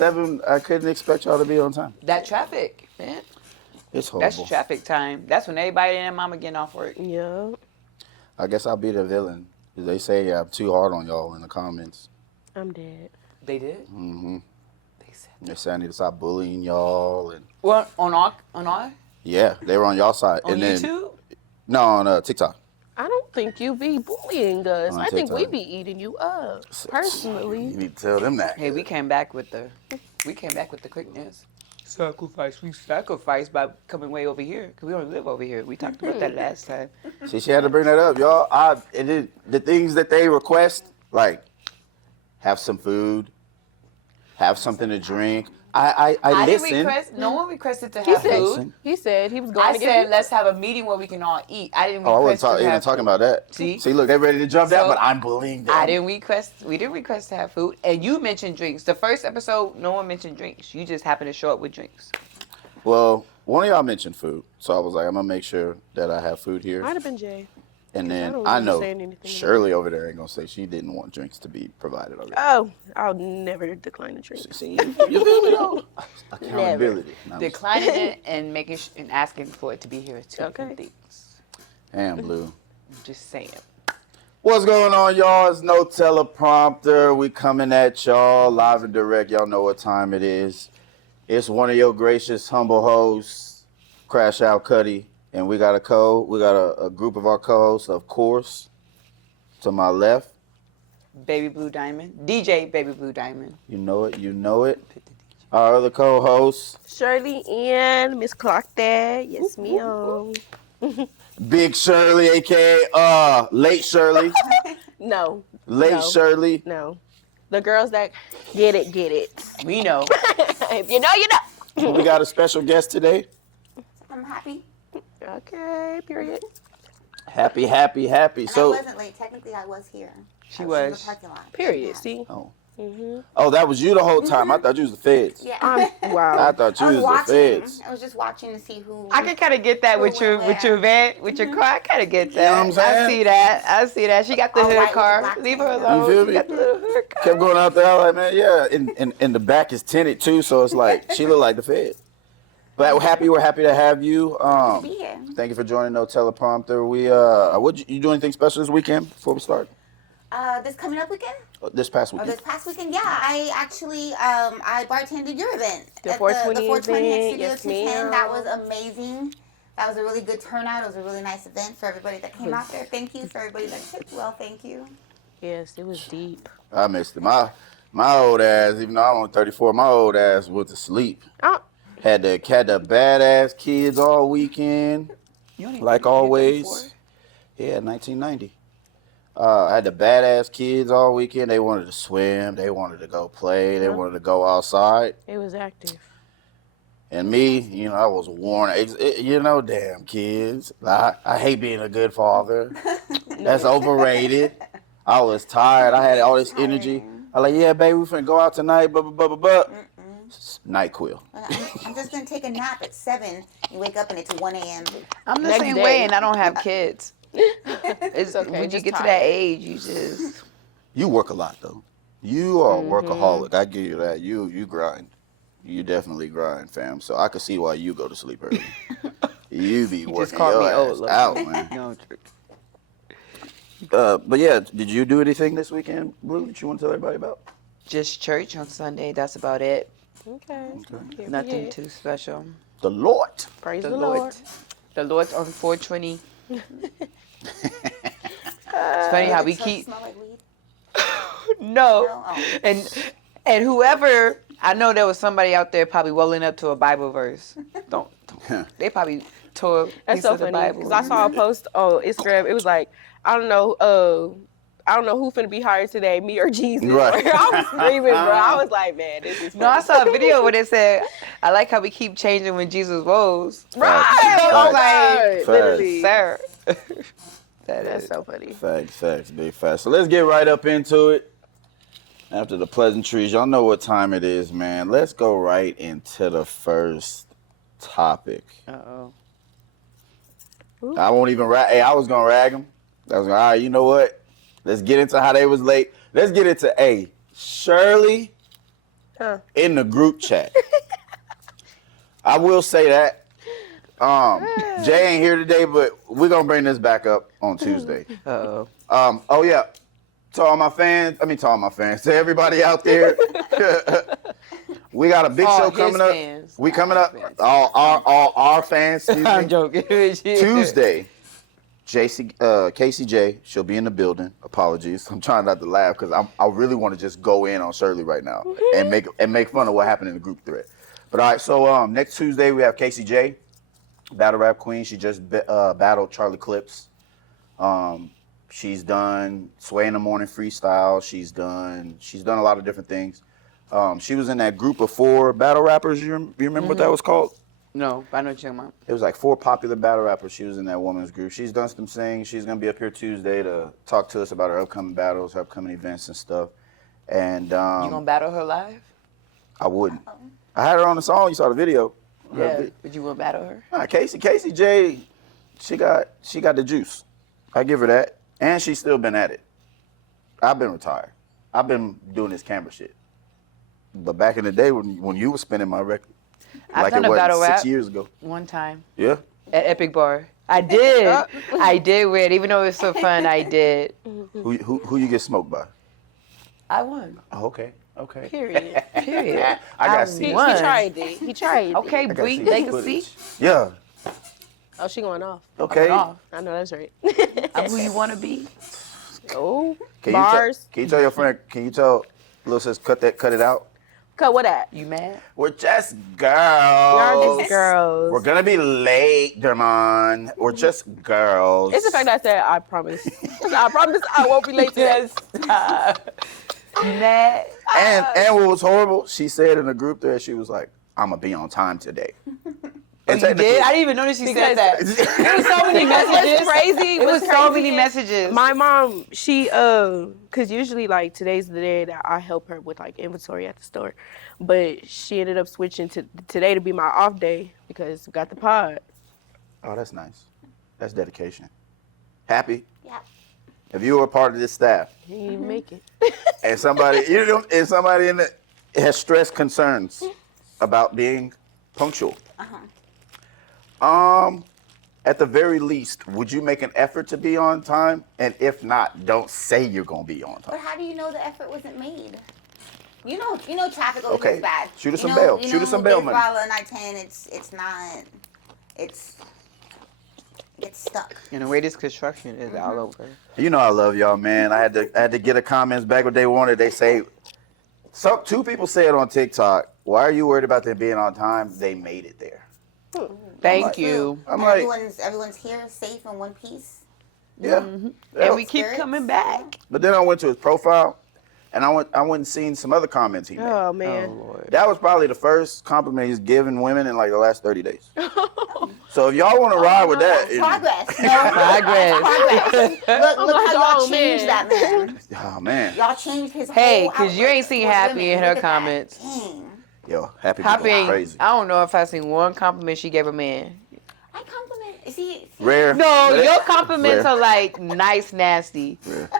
7. I couldn't expect y'all to be on time. That traffic, man. It's horrible. That's traffic time. That's when everybody and their mama getting off work. Yeah. I guess I'll be the villain. They say I'm too hard on y'all in the comments. I'm dead. They did? Mm-hmm. They said. They say I need to stop bullying y'all. And Well, on our? yeah, they were on y'all side. On and YouTube? No, on TikTok. I don't think you be bullying us. On I think we TikTok. be eating you up, personally. You need to tell them that. Hey, we came back with the quickness. Sacrifice. We sacrificed by coming way over here because we don't live over here. We talked about that last time. See, she had to bring that up, y'all. The things that they request, like have some food, have something to drink. I didn't listen. request. No one requested to have food. He said he was going I to said get let's have a meeting where we can all eat. I didn't Oh, I request wasn't to even have talking food. about that. See, look, they ready to jump that, So, but I'm bullying them. We didn't request to have food, and you mentioned drinks. The first episode, no one mentioned drinks. You just happened to show up with drinks. Well, one of y'all mentioned food, so I was like, I'm gonna make sure that I have food here. Might have been Jay. And 'cause I then don't I remember know saying anything Shirley over there ain't gonna say she didn't want drinks to be provided over there. Oh, I'll never decline a drink. See, you feel me though? Accountability. No, I'm just- Declining it and making and asking for it to be here are two different Okay. things. Damn, Blue. I'm just saying. What's going on, y'all? It's no teleprompter. We coming at y'all live and direct. Y'all know what time it is. It's one of your gracious, humble hosts, Crash Out Cuddy. And we got a group of our co-hosts, of course, to my left. Baby Blue Diamond. DJ Baby Blue Diamond. You know it. Our other co-hosts, Shirley and Miss Clark there. Yes, ma'am. Big Shirley, aka Late Shirley. No. Late No. Shirley. No. The girls that get it. We know. If you know, you know. We got a special guest today. I'm happy. Okay, period. Happy. And So, I wasn't late. Technically, I was here. She I in was. the parking lot. Period. Yeah. See? oh, that was you the whole time. I thought you was the feds. Yeah. Wow. I thought you I was was the watching. feds. I was just watching to see who. I can kind of get that with your van, with your car. I kind of get that. You know what I'm saying? I see that. She got the All hood white with car. black Leave her tint. alone. You feel me? She got the little hood car. Kept going out there like, man, yeah. And the back is tinted too, so it's like she looked like the feds. But we're happy to have you. be here. Thank you for joining No Teleprompter. You do anything special this weekend before we start? This coming up weekend? This past Or weekend. this past weekend? Yeah, I actually I bartended your event. The at 420 the 420 at event, Studio yes, 210. That ma'am. was amazing. That was a really good turnout. It was a really nice event for everybody that came out there. Thank you for everybody that tipped well. Thank you. Yes, it was deep. I missed it. My old ass, even though I'm only 34, my old ass went to sleep. Oh, Had the badass kids all weekend, You only- like you're always. 34? Yeah, 1990. I had the badass kids all weekend. They wanted to swim. They wanted to go play. They wanted to go outside. it was active. And me, I was worn. Damn kids. I hate being a good father. That's overrated. I was tired. I had all this energy. I like, yeah, baby, we finna go out tonight. Night quill. I'm just gonna take a nap at 7. You wake up and it's 1 a.m. I'm the Next same day. way, and I don't have kids. It's okay, when you just get to tired. that age, you just. You work a lot though. You are a workaholic. I give you that. You grind. You definitely grind, fam. So I can see why you go to sleep early. You be working Just called your me ass old. look. out, man. No, trick. But yeah, did you do anything this weekend, Blue, that you want to tell everybody about? Just church on Sunday. That's about it. Okay. Period. Nothing too special. The Lord. Praise The the Lord. Lord. The Lord's on 420. It's funny how we Does the church keep. smell like weed? No. No? Oh. And whoever, I know there was somebody out there probably welling up to a Bible verse. Don't. They probably tore a That's piece so of the funny Bible. because I saw a post on Instagram. It was like, I don't know who finna be hired today, me or Jesus. Right. I was screaming, bro. I was like, man, this is No, I funny. saw a video where it said, I like how we keep changing when Jesus rose. Right. Facts. Oh, Facts. God. Literally. Sir. That's so funny. Facts, big facts. So let's get right up into it. After the pleasantries, y'all know what time it is, man. Let's go right into the first topic. Uh-oh. I won't even rag. Hey, I was gonna rag them. I was gonna, all right, you know what? Let's get into how they was late. Let's get into Shirley in the group chat. I will say that. Jay ain't here today, but we're gonna bring this back up on Tuesday. Uh-oh. Oh yeah. To all my fans, to everybody out there, we got a big show coming up. Fans. We coming up, all our fans. Excuse I'm me. joking. Tuesday, Casey J, she'll be in the building. Apologies, I'm trying not to laugh because I really want to just go in on Shirley right now and make fun of what happened in the group thread. But all right, so next Tuesday we have Casey J, battle rap queen. She just battled Charlie Clips. She's done Sway in the Morning freestyle. She's done a lot of different things. She was in that group of 4 battle rappers. You remember what that was called? No, I know what you're talking about. It was like 4 popular battle rappers. She was in that woman's group. She's done some things. She's gonna be up here Tuesday to talk to us about her upcoming battles, her upcoming events and stuff. And You gonna battle her live? I wouldn't. I had her on the song. You saw the video. Yeah. Would you want to battle her? Nah, Casey J, she got the juice. I give her that. And she's still been at it. I've been retired. I've been doing this camera shit. But back in the day when you were spinning my record, I've done a battle 6 rap years ago. one time Yeah. at Epic Bar. I did. I did win. Even though it was so fun, I did. Who you get smoked by? I won. Oh, okay. Okay. Period. Period. I got I see. He won. tried it. He tried it. Okay, I got Bree, see they the can see. footage. Yeah. Oh, she going off. Okay. Off. I know that's right. I'm who you want to be. Oh, Can bars. Can you tell your friend? Can you tell Lil Sis cut it out? Cut what at? You mad? We're just girls. Y'all just girls. We're gonna be late, Dermon. We're just girls. It's the fact that I said I promise. I promise I won't be late to this. You mad? And what was horrible, she said in the group there, she was like, "I'm gonna be on time today." And You did? I didn't even notice she said that. There was so many messages. What's crazy? It was what's so crazy many is messages. My mom, she cause usually like today's the day that I help her with like inventory at the store, but she ended up switching to today to be my off day because we got the pod. Oh, that's nice. That's dedication. Happy? Yeah. If you were a part of this staff He didn't even make it. and somebody in it has stress concerns about being punctual. At the very least, would you make an effort to be on time? And if not, don't say you're gonna be on But time. how do you know the effort wasn't made? You know traffic always Okay, goes bad. shoot us You some know- bail. you Shoot us know, some bail Big money. Brother and I-10, it's stuck. And the way this construction is all over. You know I love y'all, man. I had to get the comments back what they wanted. They say, two people said on TikTok, "Why are you worried about them being on time? They made it there." Thank you. I'm And like, everyone's here safe in one piece. yeah. And we keep Spirits. coming back. But then I went to his profile, and I went and seen some other comments he made. Oh Oh, man. Lord. That was probably the first compliment he's given women in like the last 30 days. So if y'all want to ride with that, Progress. Progress. Look like, how y'all oh, changed man. that man. oh man, Y'all changed his Hey, whole because you outlook ain't seen towards Happy women. in her Look at that. comments. Dang. yo, happy Happy, people crazy. I don't know if I seen one compliment she gave a man. I compliment. Is he? Rare. No, Rare. your compliments Rare. are like nice, nasty. Rare.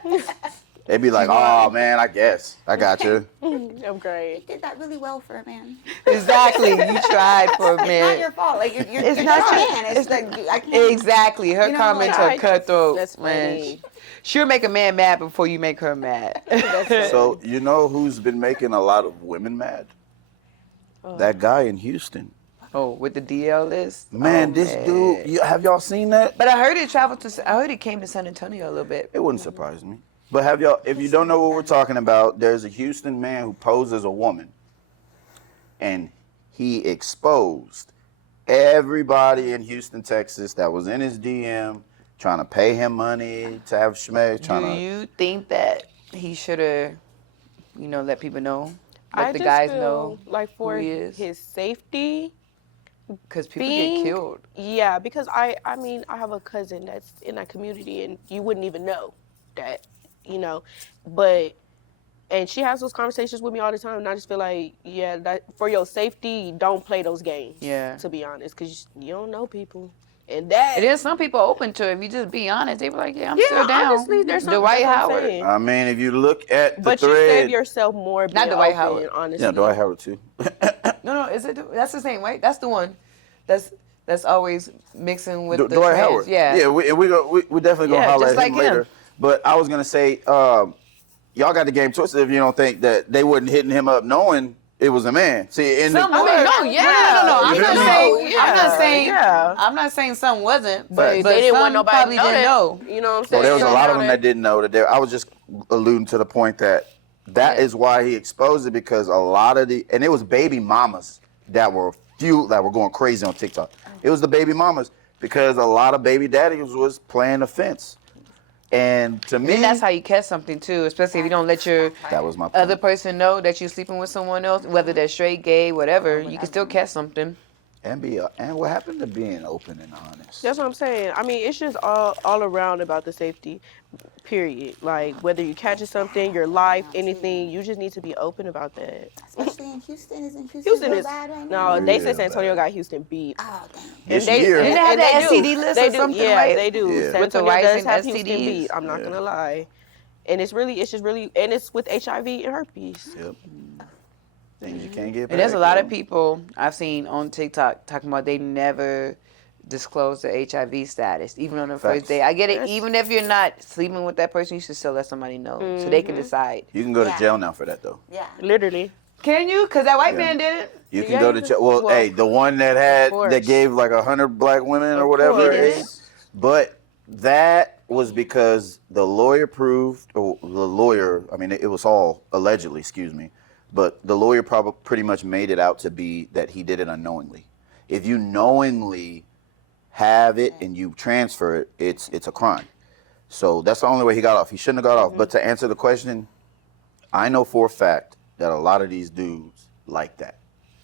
They be like, oh man, I guess I got you. I'm You great. did that really well for a man. Exactly. You tried for a It's not man. your fault. Like you're It's not your- trying. It's like I can't. Exactly. Her You know, comments like, are cutthroat. That's man. funny. She'll make a man mad before you make her mad. So you know who's been making a lot of women mad? That guy in Houston. Oh, with the DL list? Man, Oh, this man. dude. Have y'all seen that? But I heard it traveled to. I heard it came to San Antonio a little bit. It wouldn't surprise me. But have y'all, if you don't know what we're talking about, there's a Houston man who posed as a woman. And he exposed everybody in Houston, Texas that was in his DM trying to pay him money to have schmeck. Do you think that he should have, let people know? Let I the just guys feel know like for who he is? his safety. Because people Being- get killed. Yeah, because I mean, I have a cousin that's in that community, and you wouldn't even know that, and she has those conversations with me all the time, and I just feel like, yeah, that for your safety, don't play those games. Yeah. To be honest, because you don't know people. And that. And then some people open to it. If you just be honest, they be like, yeah, I'm still down. Honestly, there's some Dwight that's what I'm Howard. saying. I mean, if you look at the But you thread, save yourself more. Not being Dwight open, Howard. honestly. yeah, Dwight Howard too. No, is it? That's the same, right? That's the one. That's always mixing with the Dwight trans. Howard. Yeah. Yeah, we definitely gonna Yeah, holler just at him like him. later. But I was gonna say, y'all got the game twisted if you don't think that they wasn't hitting him up knowing it was a man. See, in Some the women, no. I'm You not feel me? saying. Yeah, I'm not saying. yeah. I'm not saying some wasn't, But but they didn't some want nobody probably to know didn't that. know. You know what I'm So saying? there was a lot of them Know that didn't know that. I was just alluding to the point that is why he exposed it, because a lot of and it was baby mamas that were going crazy on TikTok. It was the baby mamas because a lot of baby daddies was playing the fence. And to me, And that's how you catch something too, especially if you don't let your that was my point. other person know that you're sleeping with someone else, whether they're straight, gay, whatever. You can still catch something. And what happened to being open and honest? That's what I'm saying. I mean, it's just all around about the safety, period. Like, whether you catching something, your life, anything, you just need to be open about that. Especially in Houston. Isn't Houston Houston real is, bad right now? no, they said Real San Antonio bad. got Houston beat. Oh, damn. This they, year. Didn't they have that do. STD list They or do. something, Yeah, right? they do. Yeah. San With the Antonio does rising have Houston STDs. beat. I'm not gonna lie. And it's just really, and it's with HIV and herpes. Yep. Things you can't get back. And there's a lot of yo. people I've seen on TikTok talking about they never disclose their HIV status, even on the Facts. first day. I get it. Yes. Even if you're not sleeping with that person, you should still let somebody know so they can decide. You can go to Yeah. jail now for that, though. Yeah. Literally. Can you? Because that white Yeah. man did it. You can Yeah, go you to can- jail. Well, well, hey, the one that course. gave like 100 black women or Of whatever it course. is. But that was because the lawyer proved, or the lawyer, I mean, it was all allegedly, excuse me, but the lawyer probably pretty much made it out to be that he did it unknowingly. If you knowingly have it and you transfer it, it's a crime. So that's the only way he got off. He shouldn't have got off. But to answer the question, I know for a fact that a lot of these dudes like that.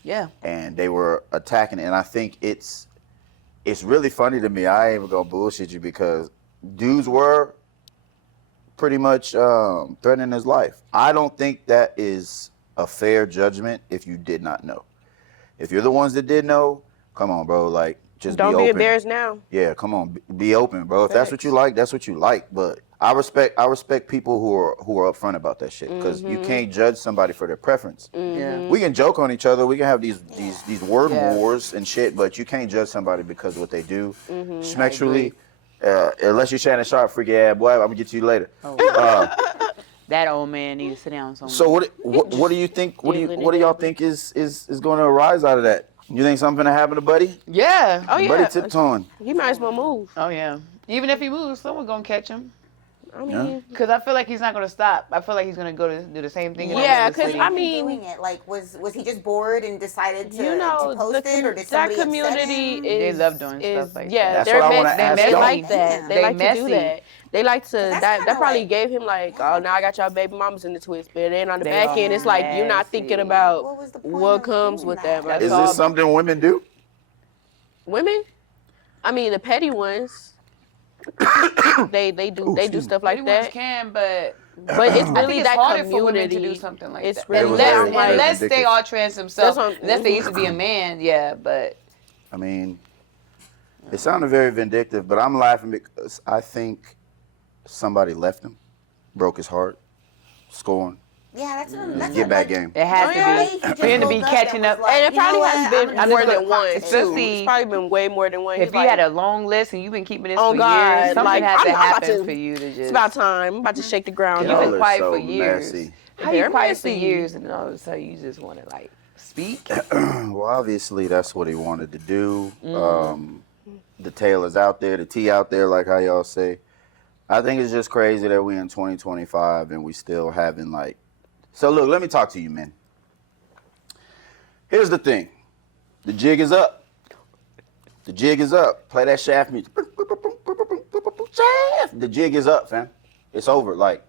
Yeah. And they were attacking it. And I think it's really funny to me. I ain't even gonna bullshit you because dudes were pretty much threatening his life. I don't think that is a fair judgment if you did not know. If you're the ones that did know, come on, bro. Like, just Don't be be open. embarrassed now. Yeah, come on, be open, bro. If that's what you Facts. like, that's what you like. But I respect people who are upfront about that shit because you can't judge somebody for their preference. Yeah. We can joke on each other. We can have these word Yeah. wars and shit, but you can't judge somebody because of what they do. I Sexually, unless you're Shannon Sharp, freaky ass boy, I'm gonna get to you later. That old man needs to sit down somewhere. So what do you think? What do y'all think is going to arise out of that? You think something gonna happen to Buddy? Yeah. Oh, yeah. Buddy tiptoeing. He might as well move. Oh, yeah. Even if he moves, someone's going to catch him. I mean, Yeah. Because I feel like he's not going to stop. I feel like he's going to go to do the same thing. in Yeah, another 'cause city. I mean- doing it? Like, was he just bored and decided to, you know, to post it, or did that somebody community upset him? is. They love doing stuff like yeah, that. That's they're what I wanna messy. ask They y'all. like that. They They like to messy. do that. They like to. That's That kinda probably like- gave him like, oh, now I got y'all baby mamas in the twist. But then on the They back are end, it's like you're not thinking messy. about What was the point what of comes doing with that? that. Is Right? this something women do? Women? I mean, the petty ones. they do stuff like Everyone that. can, but But it's I really think it's that harder community. for women to do something like It's that. really was unless very, very unless they vindictive. are trans themselves. That's what- Unless they used to be a man, yeah. But I mean, it sounded very vindictive, but I'm laughing because I think somebody left him, broke his heart, scoring. Yeah, that's Get back game. it has Oh, to yeah. be for him to be catching up. And it probably has been more than one. It's Too. just It's probably been way more than one. If He's you like, had a long list and you've been keeping this Oh, for God, years, something like, has to I'm about happen to- for you to just. it's about time. I'm about to shake the ground. You've been Y'all are quiet so for years. messy. How you They're quiet for messy. years and all of a sudden you just want to like speak? Well, obviously that's what he wanted to do. The tail is out there, the T out there, like how y'all say. I think it's just crazy that we in 2025 and we still having like. So look, let me talk to you, man. Here's the thing. The jig is up. The jig is up. Play that shaft music. Shaft. The jig is up, fam. It's over. Like,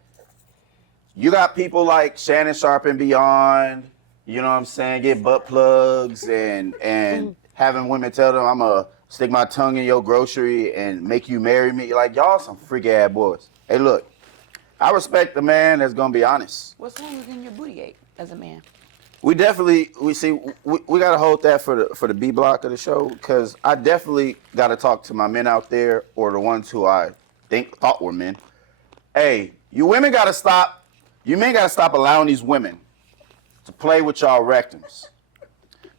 you got people like Shannon Sharp and beyond, you know what I'm saying, get butt plugs and having women tell them I'm going to stick my tongue in your grocery and make you marry me. Like, y'all some freaky ass boys. Hey, look, I respect the man that's going to be honest. What's wrong with getting your booty ate as a man? we gotta hold that for the B block of the show, because I definitely gotta talk to my men out there, or the ones who I thought were men. Hey, you women gotta stop. You men gotta stop allowing these women to play with y'all rectums.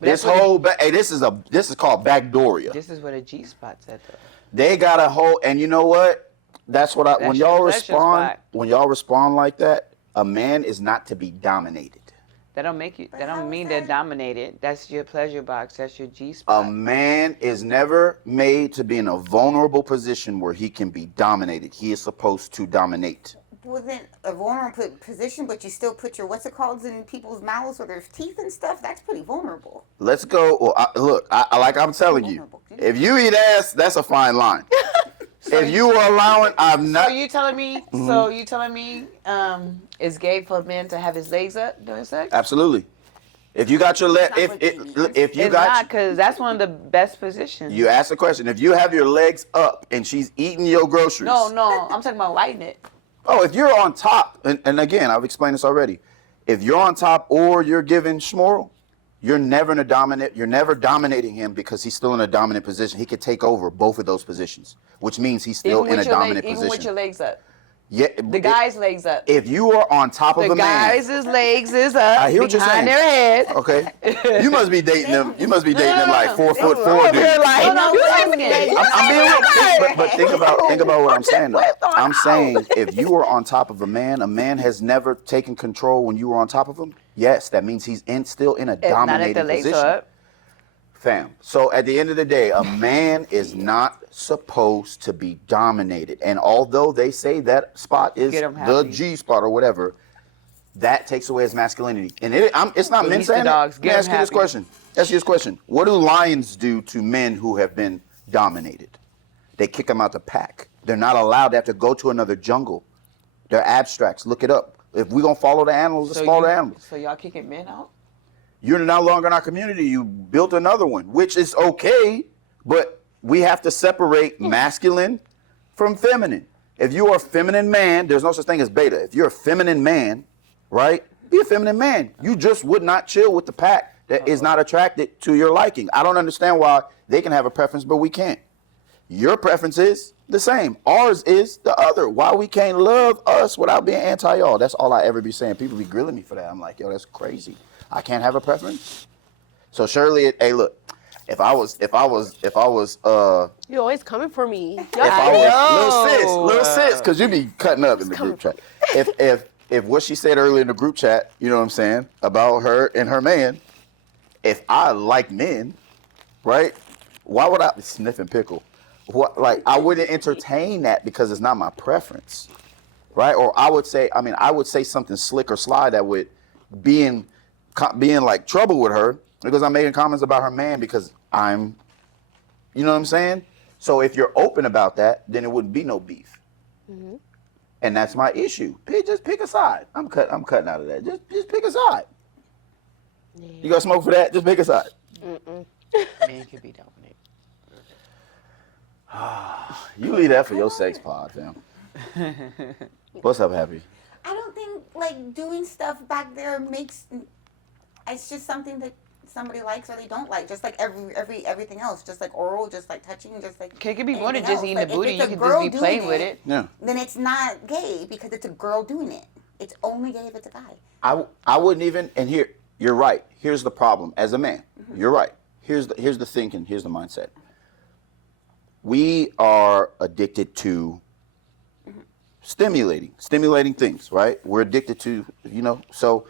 This is called backdooria. This is what a G spot's at though. They got a whole, and you know what? That's what when your y'all pleasure respond, spot. when y'all respond like that, a man is not to be dominated. That don't make you. That how don't is mean that? they're dominated. That's your pleasure box. That's your G A spot. man is never made to be in a vulnerable position where he can be dominated. He is supposed to dominate. Well, then a vulnerable position, but you still put your what's it called in people's mouths or their teeth and stuff. That's pretty vulnerable. Let's go. Well, like I'm telling you, if you eat ass, that's a fine line. If you are allowing, I'm not. So you telling me? Mm-hmm. So you telling me? It's gay for a man to have his legs up during sex? Absolutely. If you got your leg, It's not what if you It's got, not, because that's one of the best positions. you ask the question. If you have your legs up and she's eating your groceries. No, I'm talking about lighting it. Oh, if you're on top, and again, I've explained this already. If you're on top or you're giving schmoral, you're never dominating him, because he's still in a dominant position. He could take over both of those positions, which means he's still in a dominant position. Even with your legs up. Yeah, The guy's legs up. If you are on top of The a man, guy's legs is up I hear what you're behind saying. their head. Okay, you must be dating them. You must be dating them like 4'4" dudes. They're like, No, you no, light no, skinned. I'm being real, but think about what I'm saying though. I'm saying if you are on top of a man has never taken control when you were on top of him. Yes, that means he's still in a Not at dominating the legs position. up. Fam. So at the end of the day, a man is not supposed to be dominated. And although they say that spot is Get 'em the happy. G spot or whatever, that takes away his masculinity. And it's not men Release the saying dogs. it. Get Let me 'em ask you this happy. question. Ask you this question. What do lions do to men who have been dominated? They kick them out the pack. They're not allowed. They have to go to another jungle. They're abstracts. Look it up. If we're going to follow the animals, let's follow the animals. So y'all kicking men out? You're no longer in our community. You built another one, which is okay, but we have to separate masculine from feminine. If you are a feminine man, there's no such thing as beta. If you're a feminine man, right, be a feminine man. You just would not chill with the pack that is not attracted to your liking. I don't understand why they can have a preference, but we can't. Your preference is the same. Ours is the other. Why we can't love us without being anti-y'all? That's all I ever be saying. People be grilling me for that. I'm like, yo, that's crazy. I can't have a preference. So surely, hey, look, if I was, You always coming for me. if I was know. little sis, because you be cutting up in the group chat. If what she said earlier in the group chat, you know what I'm saying, about her and her man, if I like men, right? Why would I sniffing pickle? What, like, I wouldn't entertain that because it's not my preference, right? Or I would say something slick or sly that would be in like trouble with her because I'm making comments about her man because I'm, you know what I'm saying? So if you're open about that, then it wouldn't be no beef. Mm-hmm. And that's my issue. Just pick a side. I'm cutting out of that. Just pick a side. Yeah. You got smoke for that? Just pick a side. Men can be dominated. You leave that for your sex pod, fam. What's up, Happy? I don't think like doing stuff back there makes. It's just something that somebody likes or they don't like. Just like everything else. Just like oral. Just like touching. Just like. It could be more than anything just else. eating Like, the if booty. it's You a could girl just be doing playing with it. Yeah. Then it's not gay because it's a girl doing it. It's only gay if it's a guy. I wouldn't even. And here, you're right. Here's the problem. As a man, you're right. Here's the thinking. Here's the mindset. We are addicted to stimulating things, right? We're addicted to, so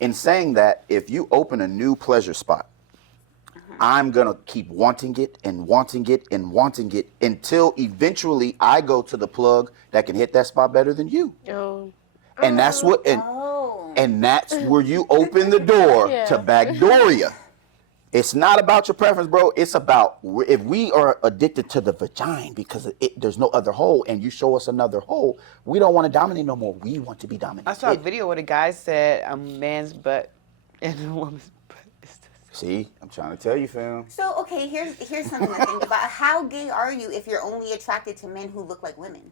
in saying that, if you open a new pleasure spot, I'm going to keep wanting it and wanting it and wanting it until eventually I go to the plug that can hit that spot better than you. Oh. And that's what, Oh. and that's where you open the door Yeah. to backdooria. It's not about your preference, bro. It's about if we are addicted to the vagina because there's no other hole and you show us another hole, we don't want to dominate no more. We want to be dominated. I saw a video where the guy said a man's butt and a woman's butt is the same. See, I'm trying to tell you, fam. So okay, here's something to think about. How gay are you if you're only attracted to men who look like women?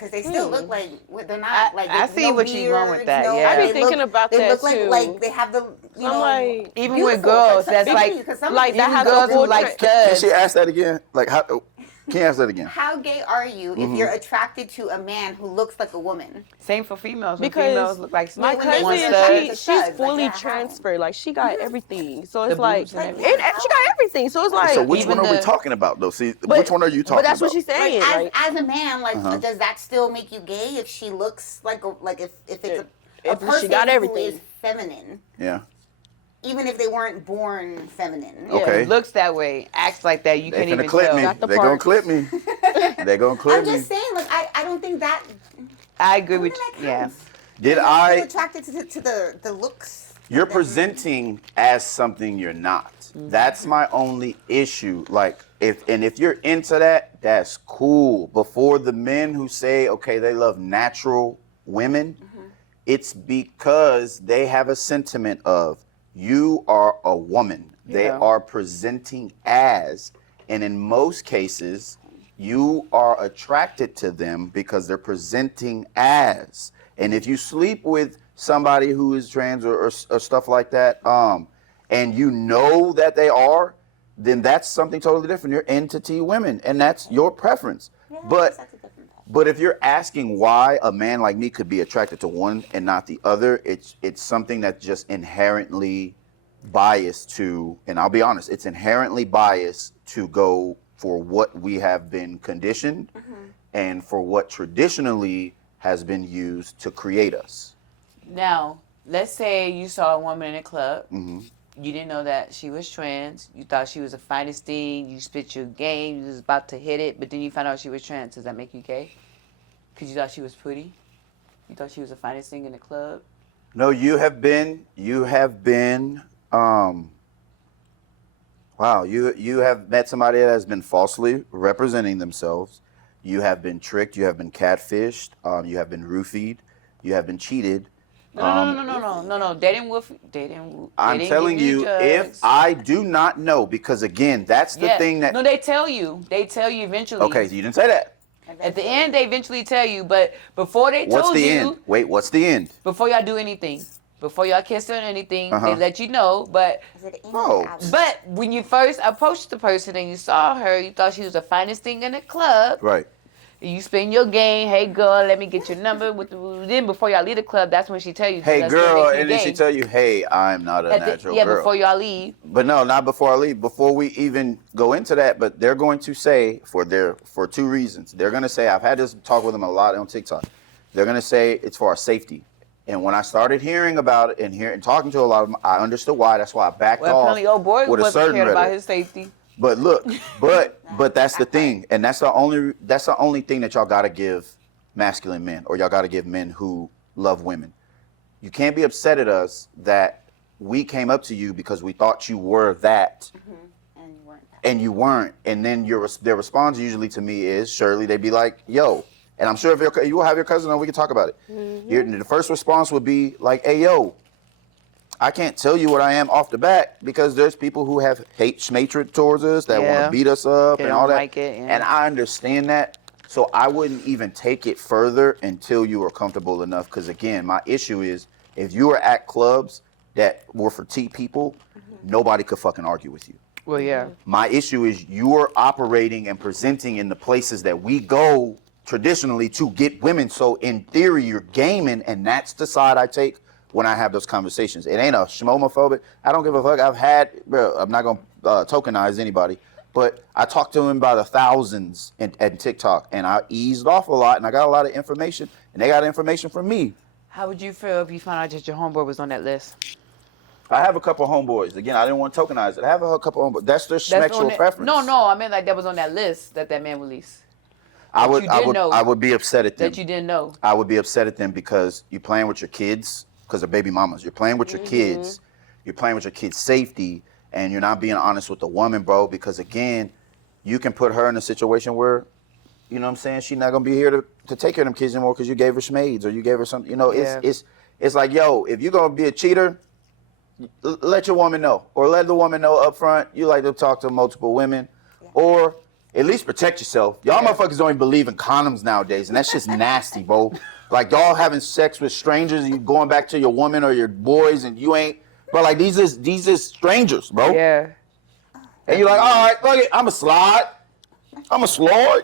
because they still look like they're not like. I they- see no what you're going with that, yeah. I be they thinking look, about they that, look too. like they have the you I'm know like, Even beautiful. with girls, Like, that's like, because some like, that even has a girls who full like tra- Can studs. she ask that again? Like, how? Can you ask that again? How gay are you if you're attracted to a man who looks like a woman? Same for females. When because females look like my when they one cousin, stud. stud. she's Studs, like, fully yeah, how? transferred. Like, she got everything. So it's The like, boobs and and everything. she got everything. So it's like, So which even one are we the- talking about though? See, but- which one are you talking But that's about? what she's Like saying. as a man, like Uh-huh. does that still make you gay if she looks like if it's a If person she got who everything. is feminine, Yeah. even if they weren't born feminine? Yeah. Okay. Looks that way, acts like that. You They can't finna even clip tell. me. Got the They gonna parts. clip me. They gonna clip I'm me. just saying, like I don't think that. I agree I don't with think you. that Yeah. counts. Did You're I? still attracted to the looks. You're that- presenting as something you're not. That's my only issue. Like, if you're into that, that's cool. Before the men who say, okay, they love natural women, it's because they have a sentiment of you are a woman. They Yeah. are presenting as, and in most cases, you are attracted to them because they're presenting as. And if you sleep with somebody who is trans or stuff like that, and you know that they are, then that's something totally different. You're into T women, and that's your preference. Yeah, I But guess that's a different fact. but if you're asking why a man like me could be attracted to one and not the other, it's something that's just inherently biased to, and I'll be honest, it's inherently biased to go for what we have been conditioned and for what traditionally has been used to create us. Now, let's say you saw a woman in a club. Mhm. You didn't know that she was trans. You thought she was the finest thing. You spit your game. You was about to hit it, but then you found out she was trans. Does that make you gay? Because you thought she was pretty. You thought she was the finest thing in the club. No, you have been, wow, you have met somebody that has been falsely representing themselves. You have been tricked. You have been catfished. You have been roofied. You have been cheated. No. They didn't woof. I'm telling you, if I do not know, because again, that's the thing that. No, they tell you. They tell you eventually. Okay, you didn't say that. At the end, they eventually tell you, but before they What's told the you, end? Wait, what's the end? before y'all do anything, before y'all kiss or anything, Uh-huh. they let you know. But Is it in Oh. or out? but when you first approached the person and you saw her, you thought she was the finest thing in the club. Right. You spin your game. Hey girl, let me get your number. Then before y'all leave the club, that's when she tell you. Hey that's what girl, make you and then gay. she tell you, hey, I'm not a natural girl. before y'all leave. But no, not before I leave. Before we even go into that, but they're going to say for two reasons. They're going to say, I've had this talk with them a lot on TikTok. They're going to say it's for our safety. And when I started hearing about it and talking to a lot of them, I understood why. That's why I backed Well, off apparently old boy with a wasn't certain cared about rhetoric. his safety. But look, but that's the thing, and that's the only thing that y'all gotta give masculine men, or y'all gotta give men who love women. You can't be upset at us that we came up to you because we thought you were that, And you weren't. and you weren't. And then their response usually to me is, Shirley, they'd be like, yo, and I'm sure if you will have your cousin on, we can talk about it. The first response would be like, hey, yo, I can't tell you what I am off the bat because there's people who have hatred towards us that want Yeah. to beat us up They and don't all that. like it, yeah. And I understand that. So I wouldn't even take it further until you are comfortable enough. Because again, my issue is if you are at clubs that were for T people, nobody could fucking argue with you. Well, yeah. My issue is you're operating and presenting in the places that we go traditionally to get women. So in theory, you're gaming, and that's the side I take when I have those conversations. It ain't a schmomophobic. I don't give a fuck. I'm not going to tokenize anybody, but I talked to him by the thousands at TikTok, and I eased off a lot, and I got a lot of information, and they got information from me. How would you feel if you found out that your homeboy was on that list? I have a couple homeboys. Again, I didn't want to tokenize it. I have a couple homeboys. That's their That's on sexual that- preference. No, I mean like that was on that list that man released. I that would, you I did would, know. I would be upset at them. That you didn't know. I would be upset at them because you're playing with your kids, because they're baby mamas. You're playing with your kids. You're playing with your kids' safety, and you're not being honest with the woman, bro. Because again, you can put her in a situation where, you know what I'm saying, she's not gonna be here to take care of them kids anymore because you gave her schmades or you gave her something. You know, Yeah. it's like, yo, if you're gonna be a cheater, let your woman know, or let the woman know up front you like to talk to multiple women, or at least protect yourself. Y'all motherfuckers don't even believe in condoms nowadays, and that's just nasty, bro. Like y'all having sex with strangers, and you going back to your woman or your boys, and you ain't, bro. Like these is strangers, bro. Yeah. And you're like, all right, fuck it, I'm a slide, I'm a slide.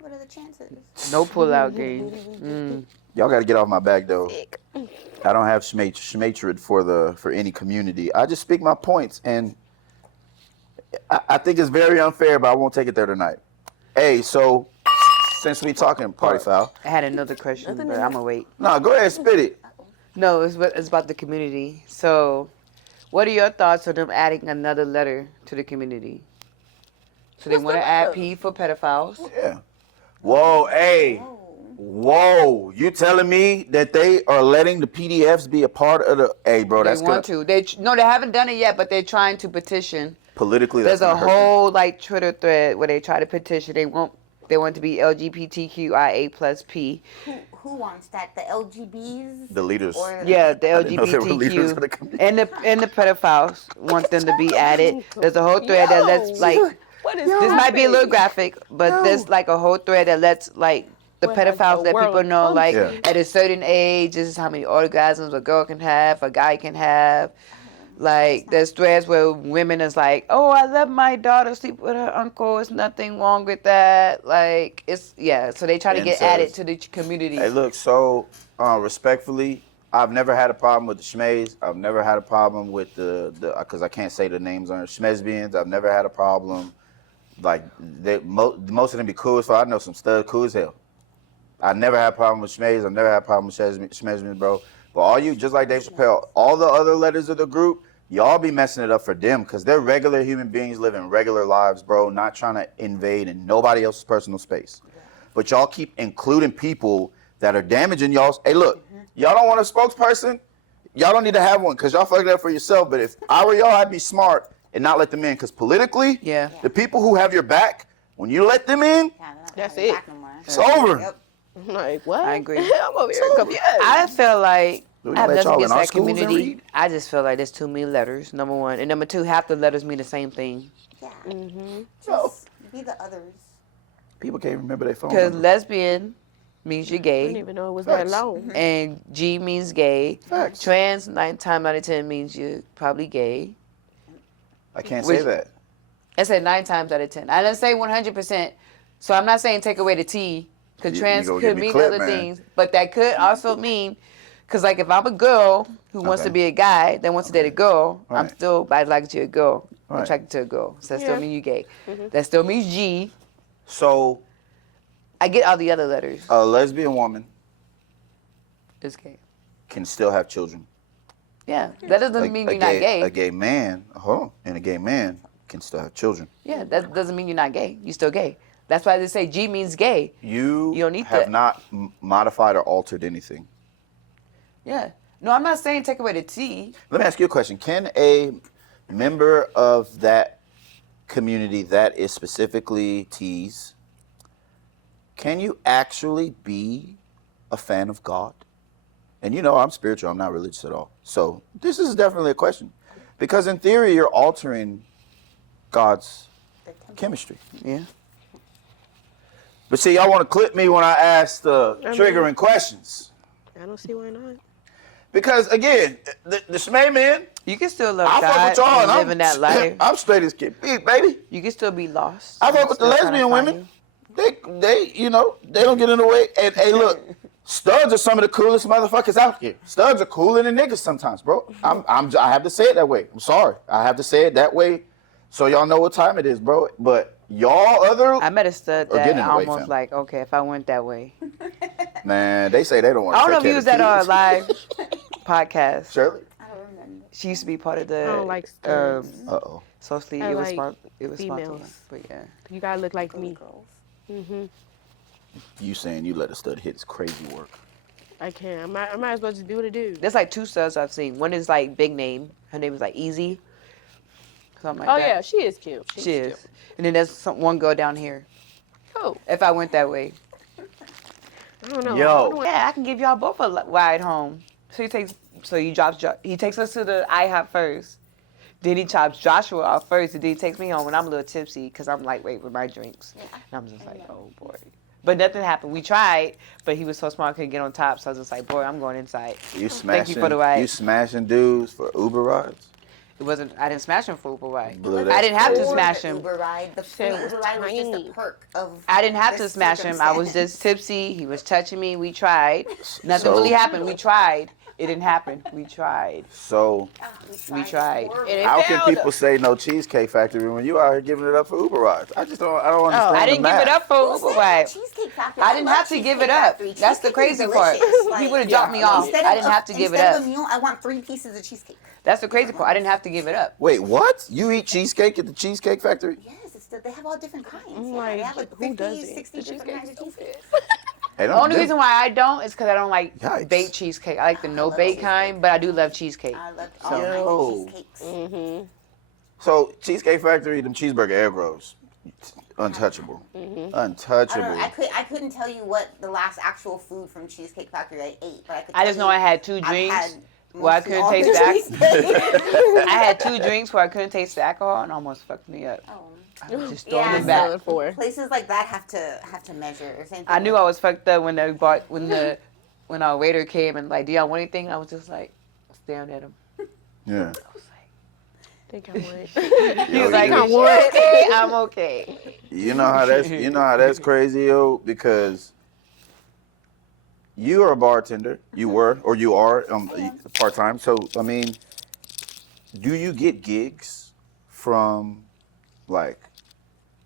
What are the chances? No pull-out game. Y'all got to get off my back though. I don't have schmatred for any community. I just speak my points, and I think it's very unfair, but I won't take it there tonight. Hey, so since we talking party foul, I had another question, but I'm gonna wait. no, go ahead, spit it. No, it's about the community. So, what are your thoughts on them adding another letter to the community? So they want to add P for pedophiles. Yeah. Whoa, hey. Whoa, you telling me that they are letting the PDFs be a part of the? Hey, bro, that's They want to. They haven't done it yet, but they're trying to petition. Politically, There's that's a whole like Twitter thread where they try to petition. They want to be LGBTQIA plus P. Who wants that? The LGBs? the leaders. Or Yeah, the I didn't know they were leaders of the LGBTQ community. and the pedophiles want them to be added. There's a whole thread that lets like What is this might be a little happening? graphic, but there's like a whole thread that lets like the Well, like, pedophiles the let people world know like function. at a certain age this is how many orgasms a girl can have, a guy can have. Like there's threads where women is like, oh, I let my daughter sleep with her uncle. It's nothing wrong with that. Like it's so they try to get Incest. added to the community. Hey, look, so respectfully, I've never had a problem with the schmays. I've never had a problem with the because I can't say the names on schmesbians. I've never had a problem. Like most of them be cool as fuck. I know some studs cool as hell. I never had a problem with schmays. I've never had a problem with schmesbians, bro. But all you, just like Dave Chappelle, all the other letters of the group, y'all be messing it up for them because they're regular human beings living regular lives, bro, not trying to invade in nobody else's personal space. But y'all keep including people that are damaging y'all's. Hey, look, y'all don't want a spokesperson? Y'all don't need to have one because y'all fucked it up for yourself. But if I were y'all, I'd be smart and not let them in because politically, Yeah. the people who have your back, when you let them in, Yeah, they're not That's coming it. back no more. it's over. Yep. I'm like, what? I agree. I'm over here confused. I feel like Do we I have let nothing y'all in against our that schools and community. read? I just feel like there's too many letters, number one. And number two, half the letters mean the same thing. Yeah. Mm-hmm. Just be the others. People can't remember their phone Because number. lesbian means you're I didn't gay. even know it was Facts. that long. And G means gay. Facts. Trans, 9 times out of 10 means you're probably gay. I can't say Which- that. I said 9 times out of 10. I didn't say 100%. So I'm not saying take away the T. Because You trans gonna get could me mean clipped, other man. things. But that could also mean, because like if I'm a girl who wants Okay. to be a guy that wants to date a girl, I'm Right. still biologically to a girl. Right. Attracted to a girl. So that still Yeah. means you gay. That still means G. So I get all the other letters. a lesbian woman It's gay. can still have children. Yeah. That doesn't mean you're not gay. A gay man, and a gay man can still have children. Yeah, that doesn't mean you're not gay. You're still gay. That's why they say G means gay. You don't need have that. not modified or altered anything. Yeah. No, I'm not saying take away the T. Let me ask you a question. Can a member of that community that is specifically T's, can you actually be a fan of God? And you know I'm spiritual, I'm not religious at all. So this is definitely a question. Because in theory, you're altering God's chemistry. Yeah. But see, y'all want to clip me when I ask the triggering questions. I don't see why not. Because again, the Shmay man, You can still love I fuck God with y'all and and live in that life. I'm straight as kid beat, baby. You can still be lost. I fuck with the Still trying to lesbian find women. you. They, you know, they don't get in the way. And hey, look, studs are some of the coolest motherfuckers out here. Studs are cooler than niggas sometimes, bro. I have to say it that way. I'm sorry. I have to say it that way, so y'all know what time it is, bro. But y'all I met a stud Or get in that the way, almost fam. like, okay, if I went that way. man, they say they don't want I to don't know take if you care was of at the our kids. live podcast. Shirley? I don't remember. She used to be part of the. I don't like studs. Uh-oh. Socially, I it was like it was females. sponsored, but yeah. You gotta look like me. Girls. Mm-hmm. You saying you let a stud hit is crazy work. I can't. I might as well just do what I do. There's like 2 studs I've seen. One is like big name. Her name is like Easy. Something like Oh that. yeah, she is cute. She is. And then there's one girl down here. Oh, If I went that way. I don't know. Yo. I don't know. Yeah, I can give y'all both a ride home. So he takes us to the IHOP first. Then he chops Joshua off first, and then he takes me home when I'm a little tipsy because I'm lightweight with my drinks. Yeah. And I'm just like, oh boy. But nothing happened. We tried, but he was so small I couldn't get on top. So I was just like, boy, I'm going inside. You Thank you for the ride. You smashing dudes for Uber rides? It wasn't. I didn't smash him for Uber ride. Blue, I that's didn't have to crazy. smash The him. Uber ride. The free Shit was Uber ride was just tiny. a perk of. I didn't have to this smash him. I was circumstance. just tipsy. He was touching me. We tried. Nothing So- really happened. We tried. It didn't happen. We tried. So We tried. It how can failed. people say no Cheesecake Factory when you out here giving it up for Uber rides? I don't understand. I the didn't give it math. up for Uber ride. Cheesecake Factory. I didn't love have to give Cheesecake it up. Factory. That's the Cheesecake is crazy part. delicious. He Like, would have dropped me off. instead I of didn't have to give it Instead up. of a meal, I want 3 pieces of cheesecake. That's the crazy part. I didn't have to give it up. Wait, what? You eat cheesecake at the Cheesecake Factory? Yes, they have all different kinds. I'm Yeah, like, they have like who 50, doesn't? 60 The different kinds of cheesecake's so cheesecake. Hey, The only reason why I don't is because I don't like Yikes. baked cheesecake. I like the no love bake cheesecake. kind, but I do love cheesecake. I love all So- kinds of cheesecakes. Mm-hmm. So Cheesecake Factory, them cheeseburger egg rolls, untouchable, untouchable. I couldn't tell you what the last actual food from Cheesecake Factory I ate, but I could. I just tell know you I had 2 I've drinks had where I mostly couldn't all taste the that. cheesecake. I had 2 drinks where I couldn't taste the alcohol and almost fucked me up. Oh. I was just throwing Yeah, it back. Selling for. Places like that have to measure. Same thing I knew with- I was fucked up when our waiter came and like, do y'all want anything? I was just like staring at him. Yeah. I was like, Think I would. he Yo, was like, you- "Is you okay? I'm okay." You know how that's crazy, yo, because you are a bartender. You were or you are part time. So I mean, do you get gigs from like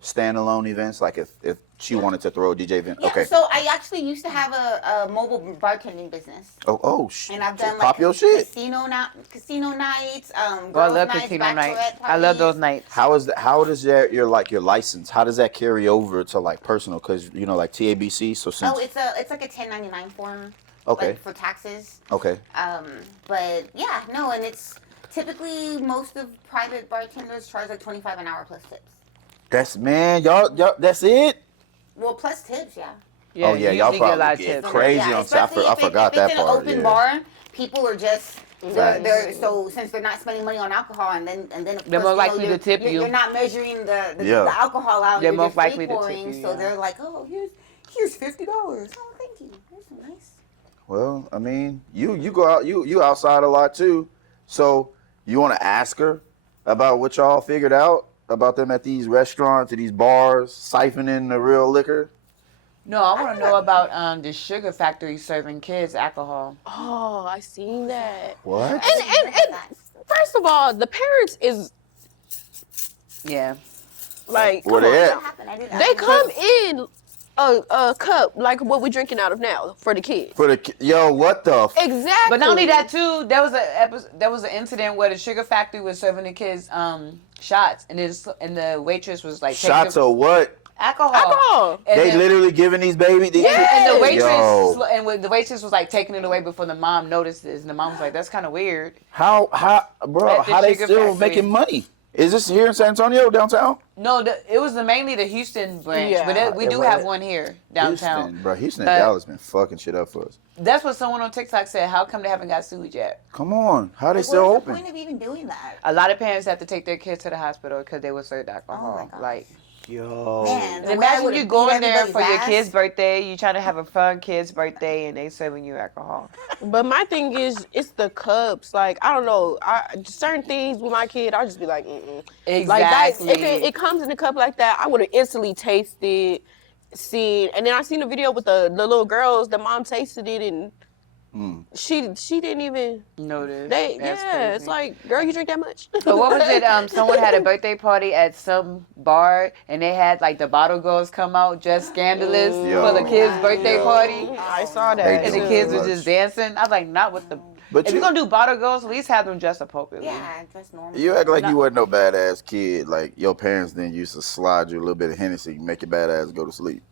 standalone events? Like if she wanted to throw a DJ event? Yeah, Okay. so I actually used to have a mobile bartending business. Oh shit. And I've done Pop like your shit. casino nights, Oh, I girls' love nights, casino bachelorette nights. I love those parties. nights. How does your license? How does that carry over to like personal? Because like TABC. So since Oh, it's like a 1099 form. Okay. Like for taxes. Okay. But yeah, no, and it's typically most of private bartenders charge like 25 an hour plus tips. That's y'all. That's it. Well, plus tips, yeah. Yeah, Oh, yeah, you y'all usually get a lot probably of get tips. crazy Yeah, on especially I if forgot if that it's an part. open Yeah. bar, people are just Facts. they're so since they're not spending money on alcohol and then of They're course, more you likely know, to tip you. You're not measuring the Yeah. alcohol out. They're you're more just likely to tip pouring, you, so yeah. they're like, oh, here's $50. Oh, thank you. That's nice. Well, I mean, you go out, you outside a lot too. So you want to ask her about what y'all figured out about them at these restaurants, at these bars, siphoning the real liquor. No, I want to know about the sugar factory serving kids alcohol. Oh, I seen that. What? And first of all, the parents is Yeah. like, Where come on they now. at? What happened? I didn't. They come in a cup like what we're drinking out of now for the kids. For yo, what the? Exactly. But not only that too, there was an incident where the sugar factory was serving the kids shots, and the waitress was like taking Shots of what? alcohol. Alcohol. And They then- literally giving these babies. And the waitress Yo. the waitress was like taking it away before the mom noticed this, and the mom was like, "That's kind of weird." How, bro? At the How they sugar still factory. making money? Is this here in San Antonio, downtown? No, it was mainly the Houston branch, Yeah. but we do have one here downtown. Houston, bro. Houston But- and Dallas been fucking shit up for us. That's what someone on TikTok said. How come they haven't got sued yet? Come on, how they What still is the open? point of even doing that? A lot of parents have to take their kids to the hospital because they were served Oh alcohol. my gosh. Like, Yo. Man, the way I imagine would've you beat going there everybody's for your ass. kid's birthday. You trying to have a fun kid's birthday, and they serving you alcohol. But my thing is, it's the cups. Like, I don't know. Certain things with my kid, I'll just be like, mm-mm. Exactly. Like, that, if it comes in a cup like that, I would have instantly tasted, seen. And then I seen a video with the little girls. The mom tasted it, and she didn't even. Notice. They That's yeah, crazy. it's like, girl, you drink that much? So what was it? Someone had a birthday party at some bar, and they had like the bottle girls come out just scandalous for the kids' birthday Yo. party, I saw They that. and the doing kids too were much. just dancing. I was like, not with the. But If you- you're gonna do bottle girls, at least have them dressed appropriately. Yeah, just normal. You act like you wasn't no badass kid. Like your parents then used to slide you a little bit of Hennessy, make your badass go to sleep.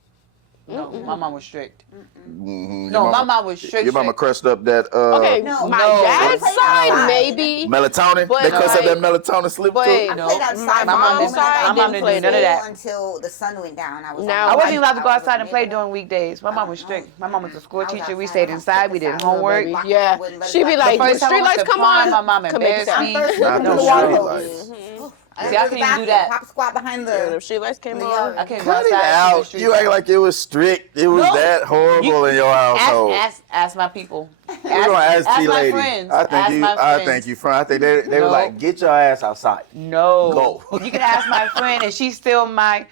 No, my mom was strict. Mm-hmm. No, my mom was strict. Your mama strict. crushed up that Okay, No, my no. dad's Play side outside. maybe, melatonin. But They crushed up that like- melatonin slip but- too. I No. played outside. My the mom's moment side I got didn't to play none of that. school until the sun went down. I was Now- I on wasn't my- allowed to go I was outside and play neighborhood. during weekdays. My mom was No. strict. My mom was a school I was teacher. We outside. stayed I inside. We did Baby, homework. yeah. She'd be like, The when first time I street went lights to come prom, on, my mom come make embarrassed a me. sound. First Not one the to the water street hose. lights. See, I couldn't do that. Pop squat behind Yeah, the. them street lights came the on. yard. I couldn't go Cut it outside. to the out. street. You act like it was strict. It was No. that horrible in your household. Ask my people. We're gonna ask T my lady. friends. I think Ask you. my I friends. think you. Friend. I think they were No. like, get your ass outside. No. Go. You can ask my friend, and she's still my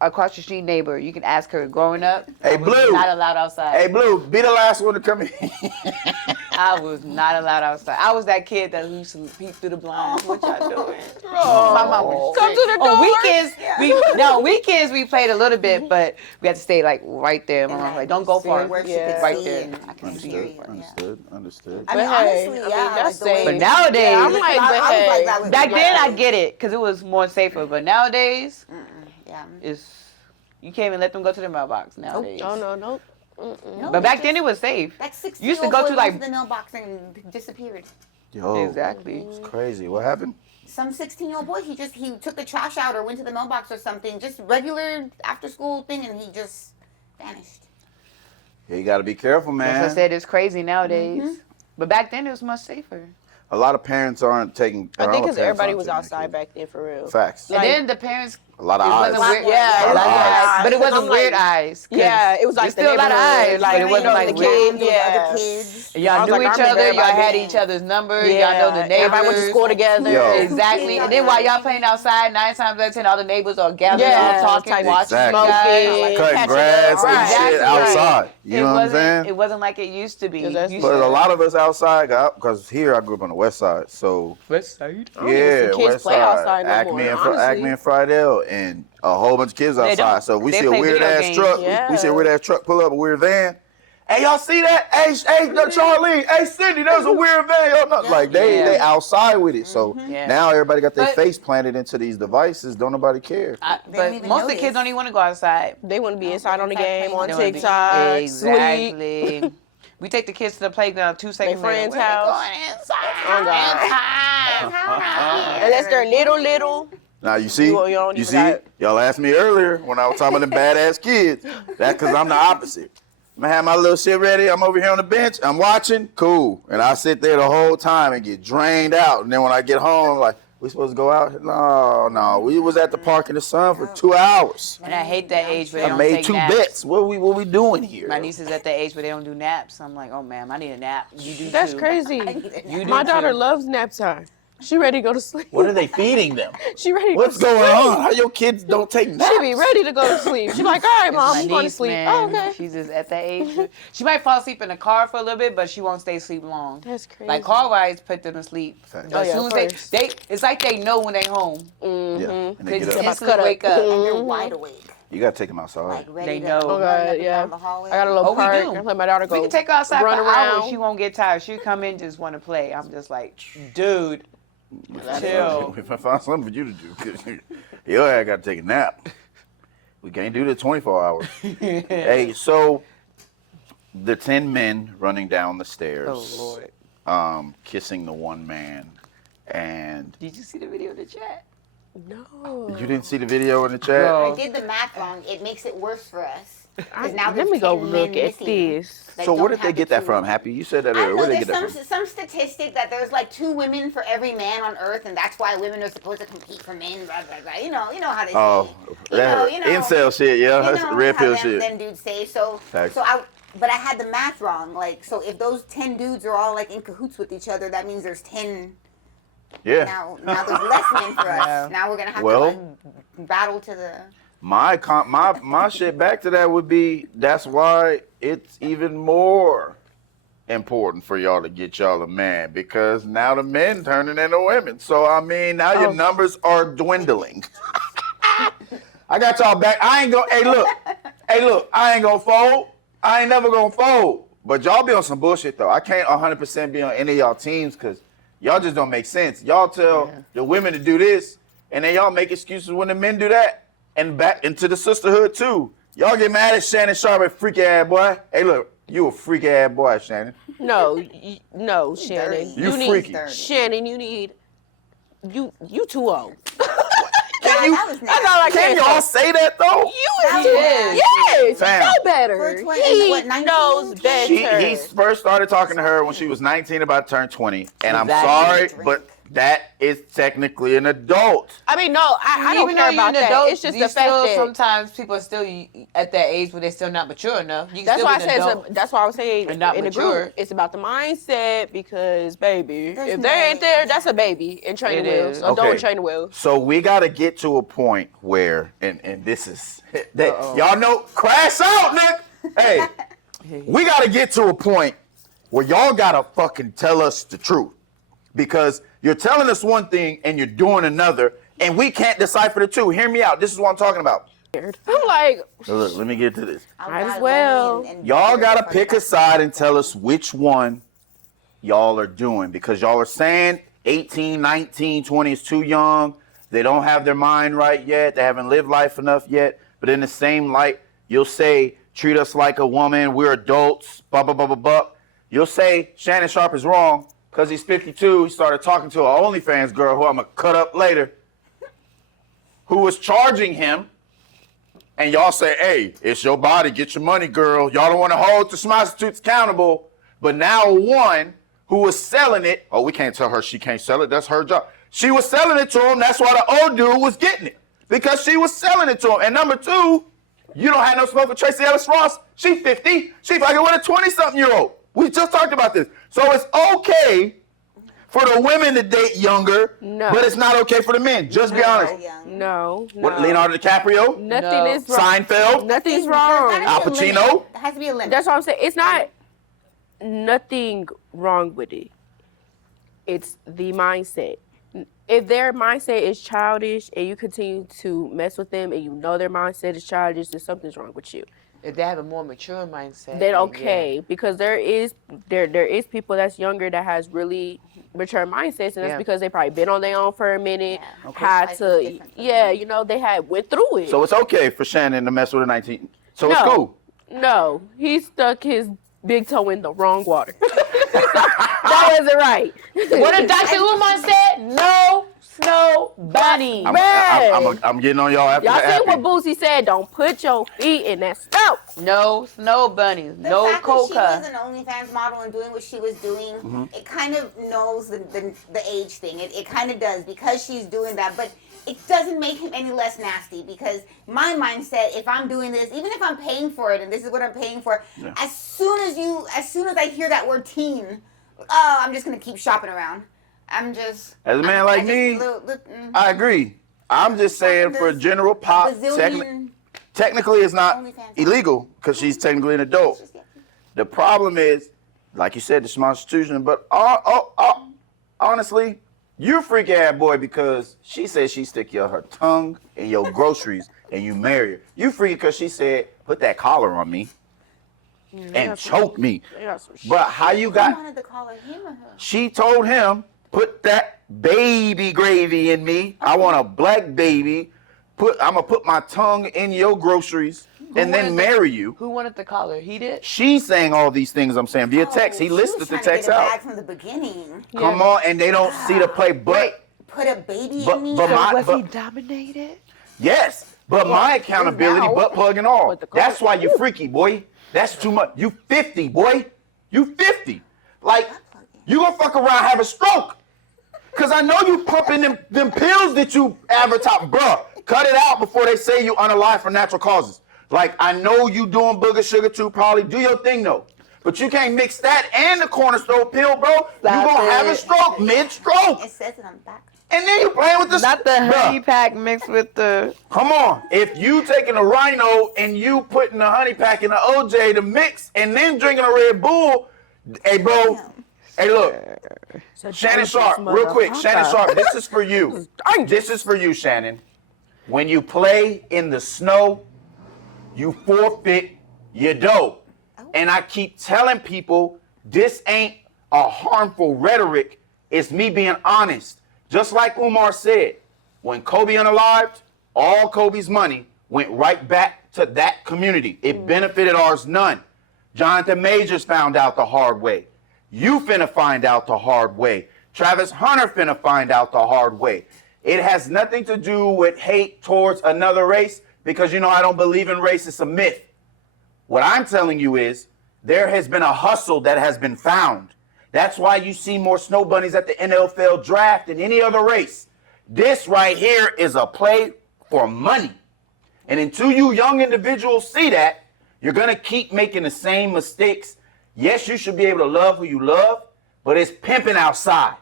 across the street neighbor. You can ask her. Growing up, Hey, I was Blue. not allowed outside. Hey, Blue, be the last one to come in. I was not allowed outside. I was that kid that used to peek through the blinds. What y'all doing? My mom was Come to strict. the door. On weekends we played a little bit, but we had to stay like right there. My mom was like, don't go far. Where she Yeah. could Right see there. and I can see hear it. you. Yeah. Understood. Understood. I mean, But hey, honestly, I mean, yeah. that's like the way- safe. But nowadays, Yeah, I'm like, I was but like hey. that with back my then I friends. get it because it was more safer. But nowadays, Yeah. it's you can't even let them go to the mailbox nowadays. Oh, no. No, But back it's then just- it was safe. That 16 You used to go to, like- the mailbox and disappeared. Yo, Exactly. it's crazy. What happened? Some 16-year-old boy, he took the trash out or went to the mailbox or something, just regular after school thing, and he just vanished. Yeah, you got to be careful, As I man. said, it's crazy nowadays. But back then it was much safer. A lot of parents aren't taking. I or think all because parents everybody aren't was taking outside their back then for real. kids. Facts. And then the parents, A lot of it eyes. wasn't weird. Yeah, a lot of eyes. But it Because wasn't I'm weird like- eyes. 'cause Yeah, it was like there's still a lot of neighborhood, eyes, like, but it wasn't you know, like the weird. kids, With yeah. other kids. Y'all I was knew like, I each remember other. Y'all had everybody each other's numbers. Yeah, Y'all know the neighbors. everybody went to school together. Yo. Exactly. And then while y'all playing outside, 9 times out of 10, all the neighbors are gathering, Yeah, all talking, type watching Exactly. you guys. Smoking, Cutting catching grass up. and Right. shit Exactly. outside. You know what I'm saying? It wasn't like it used to be. Yeah, that's- Used But to- a lot of us outside got because here I grew up on the west side, so West Side. don't even yeah, see kids west play side, outside no Acme more, and honestly. Acme and Friedel, and a whole bunch of kids They outside. don't. So we They see a play weird video ass games. truck. Yeah. We see a weird ass truck pull up, a weird van. Hey, y'all see that? Hey, Charlene. Hey, Cindy. There's a weird van. Y'all know, like they Yeah. outside with it. So Yeah. now everybody got their But- face planted into these devices. Don't nobody care. They don't But even most of the notice. kids don't even want to go outside. They want to be inside on the inside game, playing on They wanna be- TikTok, sleep. Exactly. We take the kids to the playground 2 seconds They later. friend's "Where they house." going inside. Oh, God. Inside. Unless they're little. Now you see, You don't you even see, got- y'all asked me earlier when I was talking about them badass kids. That's because I'm the opposite. I'm gonna have my little shit ready. I'm over here on the bench. I'm watching. Cool. And I sit there the whole time and get drained out. And then when I get home, I'm like, we supposed to go out? No. We was at the park in the sun for 2 hours. And I hate that age where they I don't made take 2 naps. bets. What we doing here? My niece is at that age where they don't do naps. I'm like, oh man, I need a nap. You do That's too. crazy. You do My daughter too. loves nap time. She ready to go to sleep. What are they feeding them? She ready to What's go to going sleep. on? How your kids don't take naps? She be ready to go to sleep. She like, all right, mom, My I'm going to niece, sleep. man, Oh, okay. She's just at that age. She might fall asleep in the car for a little bit, but she won't stay asleep long. That's crazy. Like car rides put them to sleep. Facts. But Oh, as yeah, soon of as course. they, it's like they know when they home. Yeah. And they They get just up. instantly cut up. wake up. And they're wide awake, You gotta take them outside. like ready They to know. run Oh, God, up and yeah. down the hallway. I got a little Oh, we park. do. I let my daughter go. We can take her outside run for around. hours. She won't get tired. She'll come in just want to play. I'm just like, dude, chill. If I find something for you to do, 'cause your ass got to take a nap. We can't do this 24 hours. Hey, so the 10 men running down the stairs, Oh Lord. kissing the one man, and Did you see the video in the chat? No. you didn't see the video in the chat. No. I did the math wrong. It makes it worse for us. I- now let there's me go 10 men look at missing. this. that So where don't did they have get the that two from? men. Happy, you said that I earlier. don't know. Where they There's get that from? some statistic that there's like 2 women for every man on Earth, and that's why women are supposed to compete for men. Blah blah blah. You know how they say. Oh, that incel shit, yeah. That's red how pill them, shit. Them dudes say so. Facts. But I had the math wrong. Like, so if those 10 dudes are all like in cahoots with each other, that means there's 10. Yeah. Now there's less men for us. Yeah. Now we're gonna have Well- to like, battle to the. My shit back to that would be that's why it's even more important for y'all to get y'all a man because now the men turning into women. So I mean now your numbers are dwindling. I got y'all back. I ain't gonna hey look, I ain't gonna fold. I ain't never gonna fold. But y'all be on some bullshit though. I can't 100% be on any of y'all teams because y'all just don't make sense. Y'all tell the women to do this, and then y'all make excuses when the men do that. And back into the sisterhood too. Y'all get mad at Shannon Sharp, freaky ass boy. Hey, look, you a freaky ass boy, Shannon. No, no, Shannon. Dirty. You need freaky. Dirty. Shannon, you need you too old. Can you? That was That's all I nasty. Can y'all say that though? You That is was yes, Fam. you know better. For 20 He what, 19? knows better. He first started talking to her when she was 19, about to turn 20. And I'm Exactly. sorry, Drink. but that is technically an adult. I mean, no, I don't Even care though you're about an that. adult, It's just you the fact still, that sometimes people are still at that age where they're still not mature enough. You can that's still why I be an said adult. that's why I was saying and not in the mature. group. It's about the mindset because baby, There's if no they ain't way. there, that's a baby in training It wheels. is. So don't train the wheels. So we got to get to a point where, and this is, that y'all know, crash out, Nick. Hey, we got to get to a point where y'all got to fucking tell us the truth. Because you're telling us one thing and you're doing another, and we can't decipher the two. Hear me out. This is what I'm talking about. I'm like, So look, let me get to this. Might as well. Y'all got to pick a side and tell us which one y'all are doing. Because y'all are saying 18, 19, 20 is too young. They don't have their mind right yet. They haven't lived life enough yet. But in the same light, you'll say, treat us like a woman. We're adults. Blah, blah, blah, blah, blah. You'll say Shannon Sharp is wrong because he's 52. He started talking to an OnlyFans girl who I'm going to cut up later, who was charging him. And y'all say, hey, it's your body. Get your money, girl. Y'all don't want to hold the prostitutes accountable. But now one who was selling it, oh, we can't tell her she can't sell it. That's her job. She was selling it to him. That's why the old dude was getting it. Because she was selling it to him. And number two, you don't have no smoke with Tracy Ellis Ross. She 50. She fucking with a 20-something-year-old. We just talked about this. So it's okay for the women to date younger, No. but it's not okay for the men. Just be honest. no. What, Leonardo DiCaprio? Nothing No. is wrong. Seinfeld? Nothing's wrong. Al Pacino? There has to be a limit. That's what I'm saying. It's not nothing wrong with it. It's the mindset. If their mindset is childish and you continue to mess with them and you know their mindset is childish, then something's wrong with you. If they have a more mature mindset, Then yeah. okay, because there is people that's younger that has really mature mindsets, and that's Yeah. because they probably been on their own for a minute, Yeah. had Life is to, different for yeah, them. you know, they had went through it. So it's okay for Shannon to mess with a 19. So it's No. cool. No, he stuck his big toe in the wrong water. That wasn't right. What did Dr. Umar said? No snow bunny. I'm getting on y'all after Y'all that. see what Boosie said? Don't put your feet in that snow. No snow bunnies. The No fact that she was coca. an OnlyFans model and doing what she was doing, it kind of knows the age thing. It kind of does because she's doing that. But it doesn't make him any less nasty because my mindset, if I'm doing this, even if I'm paying for it and this is what I'm paying for, as soon as I hear that word teen, I'm just going to keep shopping around. As a man like me, I agree. I'm just saying for general pop, technically it's not OnlyFans. illegal because she's technically an adult. The problem is, like you said, the prostitution. But honestly, you're a freak ass boy because she said she stick her tongue in your groceries and you marry her. You freaky because she said, put that collar on me and choke me. But how you I got... wanted to call her him or her. She told him, put that baby gravy in me. I want a black baby. I'm going to put my tongue in your groceries and then marry you. Who wanted the collar? He did? She's saying all these things I'm saying via text. He She listed was the trying to text get it out. back from the beginning. Come on, and they don't see the play. But Put a baby But- in me. but my- Was but- he dominated? yes, but my accountability, now. butt plug and all. With the collar. That's why you freaky, boy. That's too much. You 50, boy. You 50. Like, you gonna fuck around have a stroke. Cause I know you pumping them pills that you advertise. Bruh, cut it out before they say you unalive for natural causes. Like, I know you doing booger sugar too, probably. Do your thing, though. But you can't mix that and the cornerstone pill, bro. You gonna have a stroke mid-stroke. It says it on the back. And then you playing with the... Not the Bruh, honey pack mixed with the... come on. If you taking a Rhino and you putting a honey pack in the OJ to mix and then drinking a Red Bull, hey, bro. Hey, look. Shannon Sharp, real quick. Shannon Sharp, this is for you. This is for you, Shannon. When you play in the snow, you forfeit your dough. And I keep telling people this ain't a harmful rhetoric. It's me being honest. Just like Umar said, when Kobe unalived, all Kobe's money went right back to that community. It benefited ours none. Jonathan Majors found out the hard way. You finna find out the hard way. Travis Hunter finna find out the hard way. It has nothing to do with hate towards another race because, you know, I don't believe in race. It's a myth. What I'm telling you is there has been a hustle that has been found. That's why you see more snow bunnies at the NFL draft than any other race. This right here is a play for money. And until you young individuals see that, you're going to keep making the same mistakes. Yes, you should be able to love who you love, but it's pimping outside.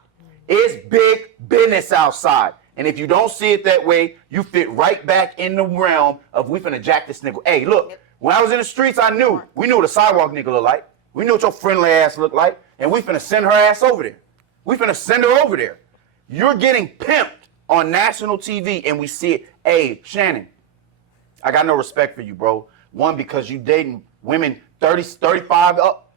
It's big business outside. And if you don't see it that way, you fit right back in the realm of we finna jack this nigga. Hey, look, when I was in the streets, we knew what a sidewalk nigga looked like. We knew what your friendly ass looked like. And we finna send her ass over there. We finna send her over there. You're getting pimped on national TV and we see it. Hey, Shannon, I got no respect for you, bro. One, because you dating women 30, 35 up.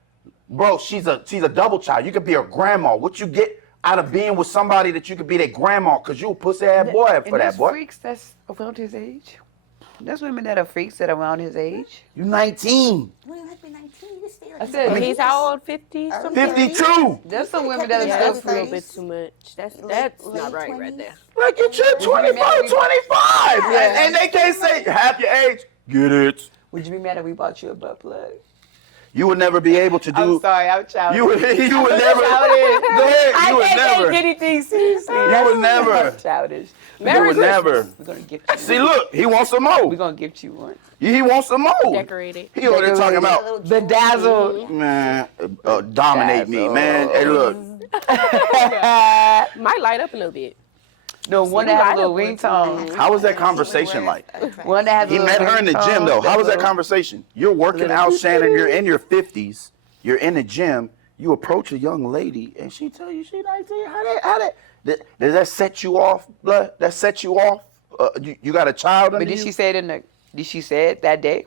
Bro, she's a double child. You could be her grandma. What you get out of being with somebody that you could be their grandma because you a pussy ass boy for that boy. Freaks that's around his age. There's women that are freaks that are around his age. You 19. Well, you have to be 19. You can stay like I said, He's how old? 50? 52. There's some women that are Yeah, still that's a little freaks. bit too much. That's late not right 20s. there. Like you should 24, 25. And they can't say half your age. Get it. Would you be mad if we bought you a butt plug? You would never be able to do. I'm sorry, I'm childish. You would never. childish. Go ahead. You would I can't never. take anything seriously. You would never. I'm childish. You would never. We're gonna gift you. See, look, he wants some more. We're gonna gift you one. He wants some more. Decorated. He over there talking about, Bedazzled. man, dominate me, man. Hey, look. Might light up a little bit. No, one that has a little light up one, ringtone. How was that conversation like? One that has a He little met her in the gym, though. How was that ringtone. conversation? You're working out, Shannon. You're in your 50s. You're in the gym. You approach a young lady, and she tell you she 19. Does that set you off, blood? That set you off? You got a child under But did you? she say it did she say it that day?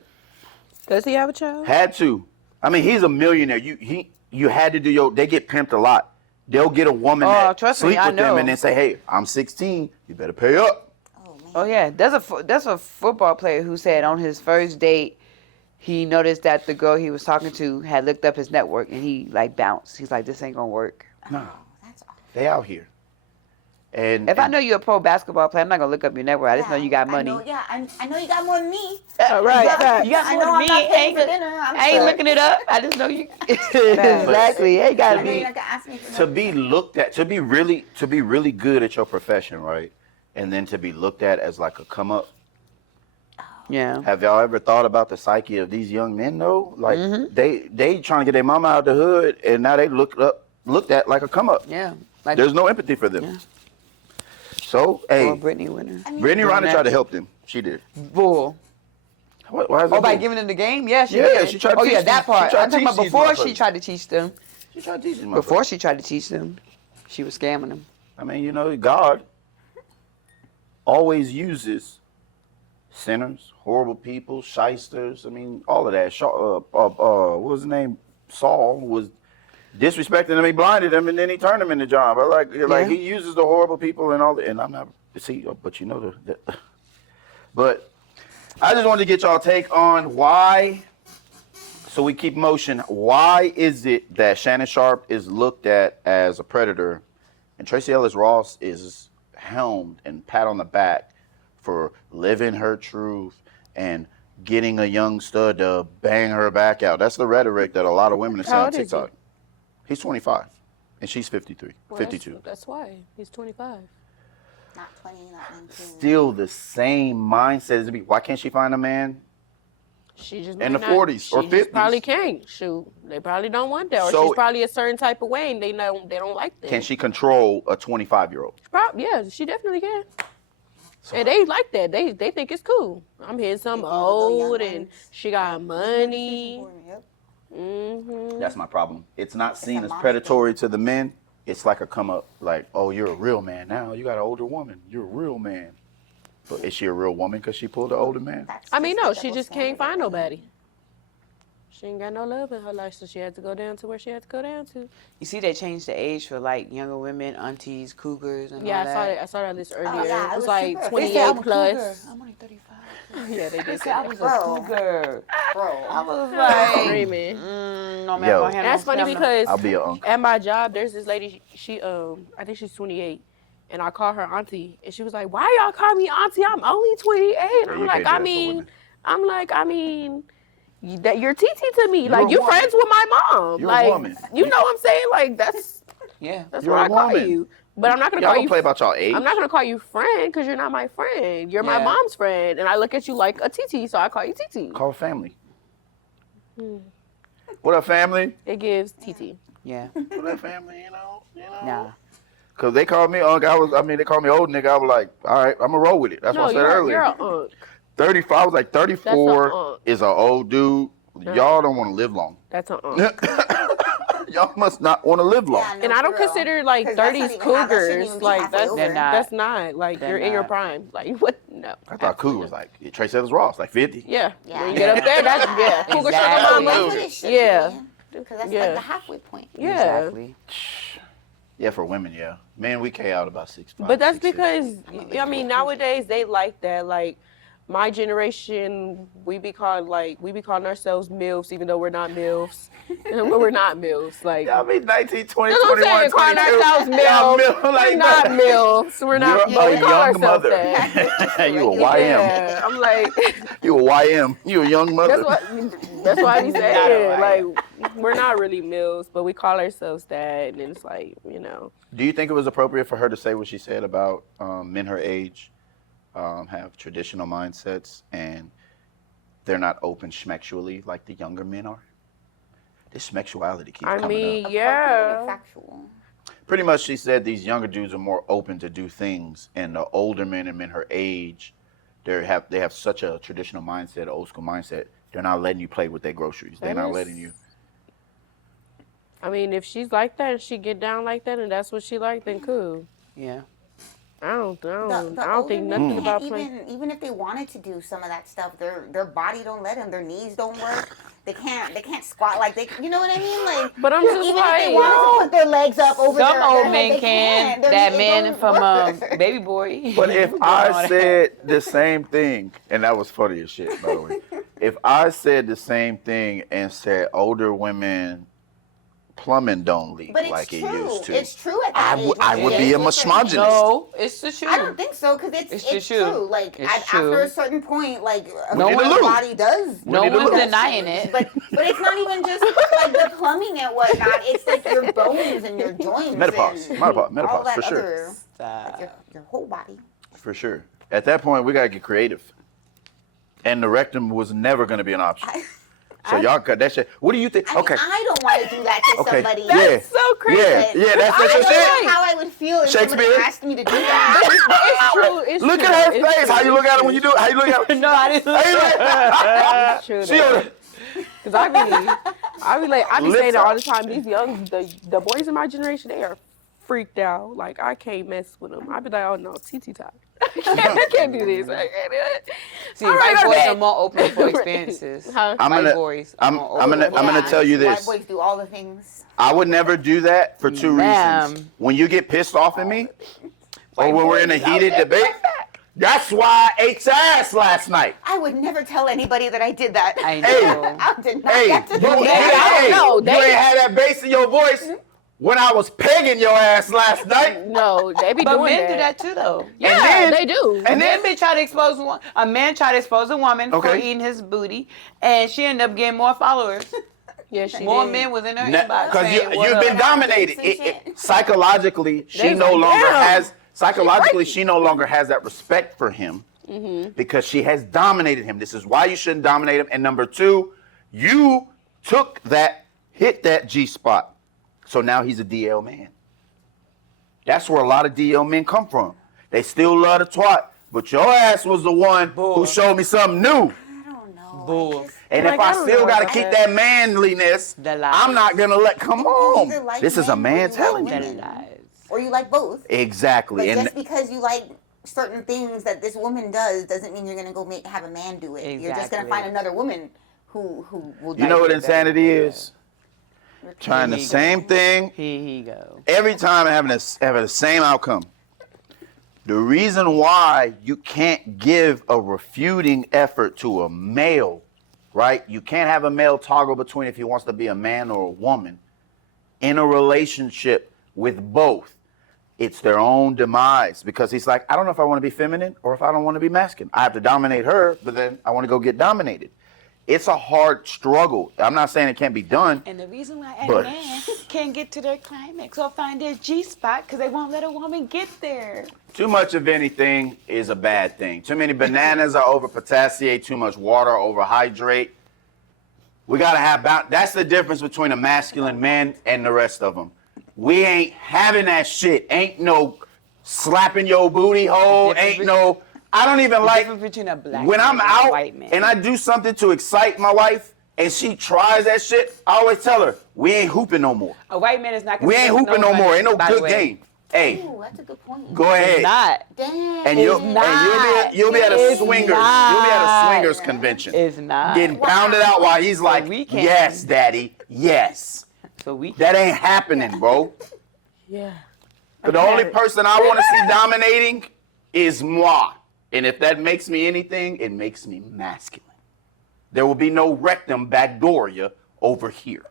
Does he have a child? Had to. I mean, he's a millionaire. You had to do they get pimped a lot. They'll get a woman that trust me, sleep I with them know. and then say, hey, I'm 16. You better pay up. Oh, man. Oh yeah, that's a football player who said on his first date he noticed that the girl he was talking to had looked up his network and he like bounced. He's like, this ain't gonna work. No, That's awful. they out here. And If I know you're a pro basketball player, I'm not gonna look up your network. I just know you got money. I know you got more than me. Right. You got I more know than I'm me. not paying Ain't for dinner. I ain't looking it up. I just know you. Exactly. Ain't I gotta know you're be. not gonna ask me for to be looked at, to be really good at your profession, right? And then to be looked at as like a come up. Yeah. Have y'all ever thought about the psyche of these young men though? Like they trying to get their mama out the hood and now they looked at like a come up. Yeah. Like There's no empathy for them. Yeah. So, hey, or Brittany Winner. Brittany Renner that. tried to help them. She did. Bull. Why is Oh, that by bull? giving them the game? Yeah, she Yeah, did. she tried to Oh, teach yeah, that these- part. she tried I'm to talking about teach these before she motherfuckers. tried to teach them. She tried to teach them. Before she tried to teach them, she was scamming them. I mean, you know, God always uses sinners, horrible people, shysters. I mean, all of that. What was his name? Saul was disrespecting them. He blinded them, and then he turned them into John. But like he uses the horrible people and all that. And I'm not but you know But I just wanted to get y'all take on why. So we keep motion. Why is it that Shannon Sharpe is looked at as a predator, and Tracy Ellis Ross is helmed and pat on the back for living her truth and getting a young stud to bang her back out? That's the rhetoric that a lot of women are saying How on old is he? TikTok. He's 25, and she's 53, Well, 52. That's why. He's 25. Not 20, not 19. Still the same mindset as to be. Why can't she find a man? She just In might the not- 40s or she just 50s. probably can't. Shoot, they probably don't want that, or So- she's probably a certain type of way, and they don't like that. Can she control a 25-year-old? Yeah, she definitely can. And they like that. They think it's cool. I'm hitting some All the young old, and ones. she got money. Yep. Mm-hmm. That's my problem. It's not seen a as mommy predatory to the men. It's like a come up, like, oh, you're a real man now. You got an older woman. You're a real man. But is she a real woman because she pulled an older man? That's I mean, just no, a she double just standard. can't find nobody. She ain't got no love in her life, so she had to go down to where she had to go down to. You see, they changed the age for like younger women, aunties, cougars, and Yeah, all that. I saw that list earlier. yeah, it it was was like super. 28 plus. I'm only 35. Yeah, they did say I that. was a Bro. cougar. Bro. I was like, Screaming. no man, Yo. gonna handle That's funny no. because I'll be your uncle. at my job, there's this lady. She I think she's 28, and I call her auntie, and she was like, "Why y'all call me auntie? I'm only 28." Yeah, I'm you like, can't do I that for mean, women. that you're TT to me. You're Like a you're woman. friends with my mom. You're a like woman. you know what I'm saying? Like that's Yeah. You're what a I call woman. you. But I'm not gonna Y'all call don't you. play about y'all age. I'm not gonna call you friend because you're not my friend. You're my Yeah. mom's friend, and I look at you like a TT, so I call you TT. Call family. What up, family? It gives TT. Yeah. What up, family? You know. Nah. Cause they called me uncle. They called me old nigga. I was like, all right, I'm gonna roll with it. That's No, what I said you're earlier. an unk. 35. I was like, 34 unk. is an old dude. Y'all don't want to live long. That's an unk. Y'all must not want to live long. Yeah, no, And I don't for real. consider like 'Cause that's not 30s even half- that shouldn't cougars even be like halfway that's over. They're not. that's not like They're you're in your not. prime. Like what? No. I thought cougar was like Trace Ellis Ross, like 50. Yeah. Yeah. When you get up there, that's cougar Exactly. sugar That's mama. what it should Yeah. be. Because that's Yeah. like the halfway point. Yeah. Exactly. Yeah, for women, yeah. Man, we K out about 6'5". But that's 6'6". because I mean nowadays they like that. Like my generation, we be calling ourselves MILFs even though we're not MILFs. And we're not MILFs. Like Y'all be 19, 20, that's what I'm 21, saying, calling 22. ourselves Y'all MILFs. milf like We're not that. MILFs. We're not. You're but we a call young ourselves mother. that. You a YM. Yeah, I'm like, You a YM. You a young mother. that's what I be Not a saying. YM. Like, we're not really MILFs, but we call ourselves that, and it's like, Do you think it was appropriate for her to say what she said about men her age have traditional mindsets and they're not open schmexually like the younger men are? This schmexuality keeps I coming mean, up. yeah. Factual. Pretty much she said these younger dudes are more open to do things, and the older men and men her age, they have such a traditional mindset, old school mindset, they're not letting you play with their groceries. They're That not is- letting you. I mean, if she's like that and she get down like that and that's what she like, then cool. Yeah. I don't The think older men nothing can't about playing. even if they wanted to do some of that stuff, their body don't let them. Their knees don't work. They can't squat like they. You know what I mean? Like, But I'm just even like, if they wanted to put their legs up over Some their old head, men they can. can't. Their That knees man don't from work. Baby Boy. But if Doing all I that. said the same thing, and that was funny as shit, by the way. If I said the same thing and said older women plumbing don't leak But it's like true. it used to, It's true at that age. I would be a It's misogynist. No, it's the truth. I don't think so because it's the true. truth. Like It's after true. a certain point, like No a one- woman's body does. No need to one's lose. denying it. But it's not even just like the plumbing and whatnot. It's like your bones and your joints. Menopause. and Menopause, all that for sure. other, Stop. like your whole body. For sure. At that point, we gotta get creative. And the rectum was never gonna be an option. So y'all cut that shit. What do you think? I mean, Okay. I don't want to do that to Okay. somebody. Yeah. That's so crazy. Yeah, that's I your don't shit. know how I would feel if somebody Shakespeare? asked me to do that. It's true. It's Look true. at her It's face. true. How you look at her when you do it? How you look at her? No, I didn't. How you look at It's true. She though. on the- Cause I be Lips saying it all up. the time. These the boys in my generation, they are freaked out. Like I can't mess with them. I be like, oh no, TT time. I can't do this. I can't do it. See, All right, white go to boys bed. are more open for experiences. Huh? I'm White gonna, boys. I'm are gonna, more I'm gonna open. tell you White this. boys do all the things. I would never do that for two Ma'am. reasons. When you get pissed off at me, or White when we're in a boys out heated there debate, like that. that's why I ate your ass last night. I would never tell anybody that I did that. I Hey. know. I did not Hey, get to you, do I that. don't know. you ain't had that bass in your voice when I was pegging your ass last night. No, they be But doing men do that too, though. Yeah, then- they do. And Men then be try to expose a man tried to expose a woman for Okay. eating his booty, and she ended up getting more followers. Yeah, she More did. men was in her inbox because saying, "What you've up?" been dominated. Some shit. Psychologically, she They was no like, longer "Damn, has. Psychologically, crazy." she no longer has that respect for him because she has dominated him. This is why you shouldn't dominate him. And number two, you hit that G spot. So now he's a DL man. That's where a lot of DL men come from. They still love the twat, but your ass was the one who Bull. showed me something new. I don't know. Bull. I just- And Like, if I I don't still know got to about keep that. that manliness, The lies. I'm not going to come either on. like This is a men or man you like telling The you. women. lies. Or you like both. Exactly. But And just because you like certain things that this woman does doesn't mean you're gonna go have a man do it. You're just gonna Exactly. find another woman who will. you know what Like insanity that. is? Trying the Here you same go. thing Here he go. every time and having the same outcome. The reason why you can't give a refuting effort to a male, right? You can't have a male toggle between if he wants to be a man or a woman in a relationship with both. It's their own demise because he's like, I don't know if I want to be feminine or if I don't want to be masculine. I have to dominate her, but then I want to go get dominated. It's a hard struggle. I'm not saying it can't be done. And the reason why a But- man can't get to their climax or find their G-spot because they won't let a woman get there. Too much of anything is a bad thing. Too many bananas are over potassiate, too much water overhydrate. We got to have that's the difference between a masculine man and the rest of them. We ain't having that shit. Ain't no slapping your booty hole. Ain't no, I don't even like, Difference between a black when man I'm and a out white man. and I do something to excite my wife and she tries that shit, I always tell her, we ain't hooping no more. A white man is not. We ain't hooping no more. Ain't no by the good way. game. Hey, Ooh, that's a good point. go ahead. It's not. Damn. And you'll not. be at a It's swingers. not. You'll be at a swingers convention. It's not. Getting pounded out while he's like, we can. yes, daddy, yes. So we. That ain't happening, bro. Yeah. But the only person I want to see dominating is moi. And if that makes me anything, it makes me masculine. There will be no rectum backdooria over here.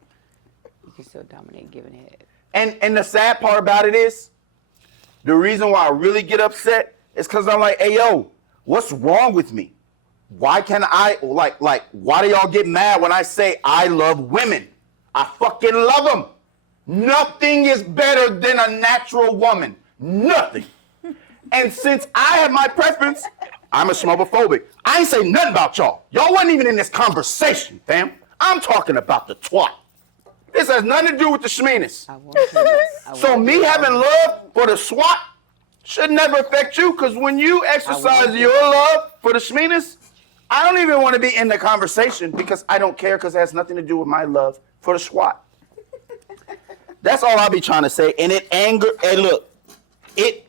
You can still dominate giving head. And the sad part about it is, the reason why I really get upset is because I'm like, hey, yo, what's wrong with me? Why can I, why do y'all get mad when I say I love women? I fucking love them. Nothing is better than a natural woman. Nothing. And since I have my preference, I'm a smobophobic. I ain't say nothing about y'all. Y'all wasn't even in this conversation, fam. I'm talking about the twat. This has nothing to do with the schmeeness. I want to. So me having love for the SWAT should never affect you, because when you exercise your love for the schmeeness, I don't even want to be in the conversation because I don't care, because it has nothing to do with my love for the SWAT. That's all I'll be trying to say. And it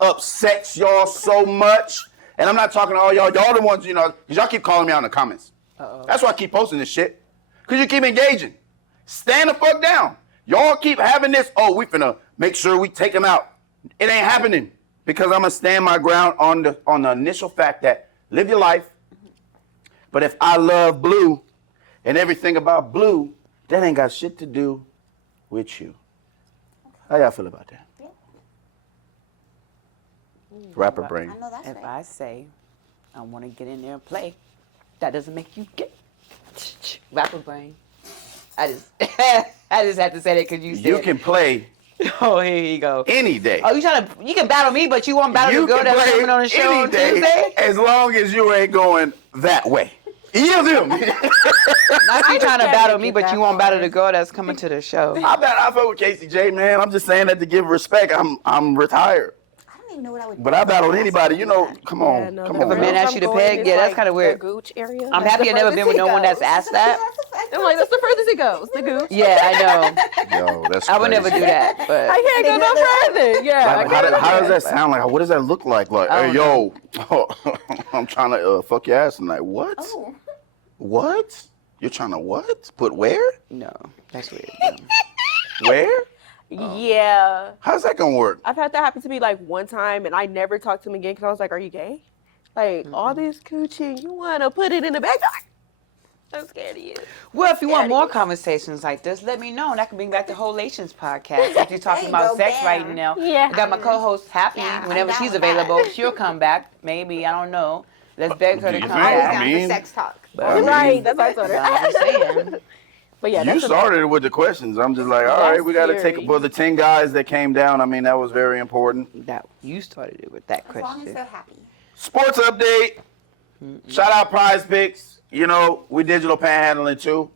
upsets y'all so much. And I'm not talking to all y'all. Y'all the ones, because y'all keep calling me out in the comments. That's why I keep posting this shit. Because you keep engaging. Stand the fuck down. Y'all keep having this, we finna make sure we take them out. It ain't happening. Because I'm gonna stand my ground on the initial fact that live your life. But if I love blue and everything about blue, that ain't got shit to do with you. How y'all feel about that? Yeah. Rapper brain. I know that's If right. I say I want to get in there and play, that doesn't make you get rapper brain. I just had to say that because you said. You can play Oh, here you go. any day. Oh, you can battle me, but you won't battle You the girl can that's play coming on the show any on day Tuesday? as long as you ain't going that way. You feel me? Not you trying to can't battle make me, it but that you won't battle far. the girl that's coming to the show. I fuck with Casey J, man. I'm just saying that to give respect. I'm retired. I don't even know what I would do. But I battled anybody, come on. Yeah, no, come the on. If a man girls asks you to I'm peg, going is, yeah, that's like, kinda weird. The gooch area. I'm That's happy the I've never been with furthest no one he that's goes. asked that. I'm like, that's the furthest he goes. The gooch. Yeah, I know. Yo, that's I would crazy. never do that, but I can't go no further. Yeah. I Like, can't how do does that sound? Like, what does that look like? Like, I hey, don't yo, I'm trying to fuck your ass tonight. What? Oh. What? You're trying to what? Put where? no, that's weird. Where? Yeah. How's that gonna work? I've had that happen to me like one time, and I never talked to him again because I was like, "Are you gay? Like all this coochie, you want to put it in the backyard?" I'm scared of you. Well, if you want more conversations like this, let me know, and I can bring back the Wholations podcast. If you're talking There you about go, sex bam. right now, Yeah. I got my co-host Happy. Yeah, I'm Whenever down she's with that. available, she'll come back. Maybe, I don't know. Let's beg her to Do you come think? Always back. down mean- for sex talk. I mean, Right. That's what I told her. I'm just saying. But yeah, you that's started it with the questions. I'm just like, all right, That's we got to take scary. for the 10 guys that came down. I mean, that was very important. That you started it with that As long as question. they're happy. Sports update. Shout out Prize Picks. We digital panhandling too.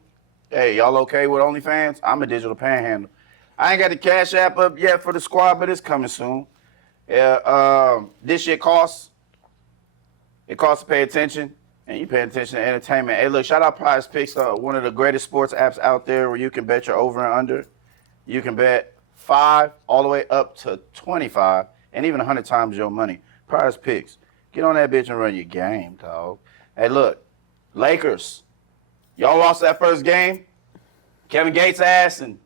Hey, y'all okay with OnlyFans? I'm a digital panhandler. I ain't got the Cash App up yet for the squad, but it's coming soon. This shit costs. It costs to pay attention, and you pay attention to entertainment. Hey, look, shout out Prize Picks, one of the greatest sports apps out there where you can bet your over and under. You can bet 5 all the way up to 25, and even 100 times your money. Prize Picks. Get on that bitch and run your game, dog. Hey, look, Lakers. Y'all lost that first game. Kevin Gates' ass and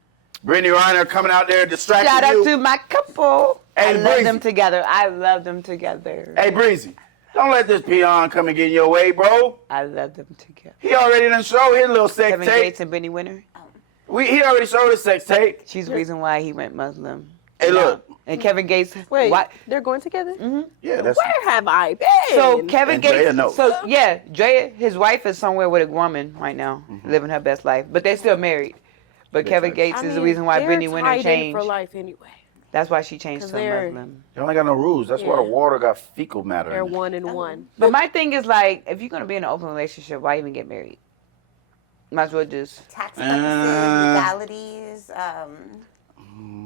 Brittany Reiner coming out there distracting Shout out you. to my couple. Hey, I love Breezy. them together. I love them together. Hey, Breezy. Don't let this peon come and get in your way, bro. I love them together. He already done showed his little sex Kevin tape. Gates and Benny Winner. He already showed his sex tape. She's the reason why he went Muslim. Hey, look. And Kevin Gates. Wait, why- they're going together? Yeah, that's. Where have I been? So Kevin And Gates. Drea knows. So yeah, Drea, his wife is somewhere with a woman right now, living her best life. But they're still married. But Big Kevin facts. Gates I is the mean, reason why they're Benny Winner tied in changed. for life anyway. That's why she changed 'Cause to they're- Muslim. You only got no rules. That's why the Yeah. water got fecal matter. They're in it. 1 and 1. But my thing is like, if you're gonna be in an open relationship, why even get married? Might as well just. Tax purposes, legalities.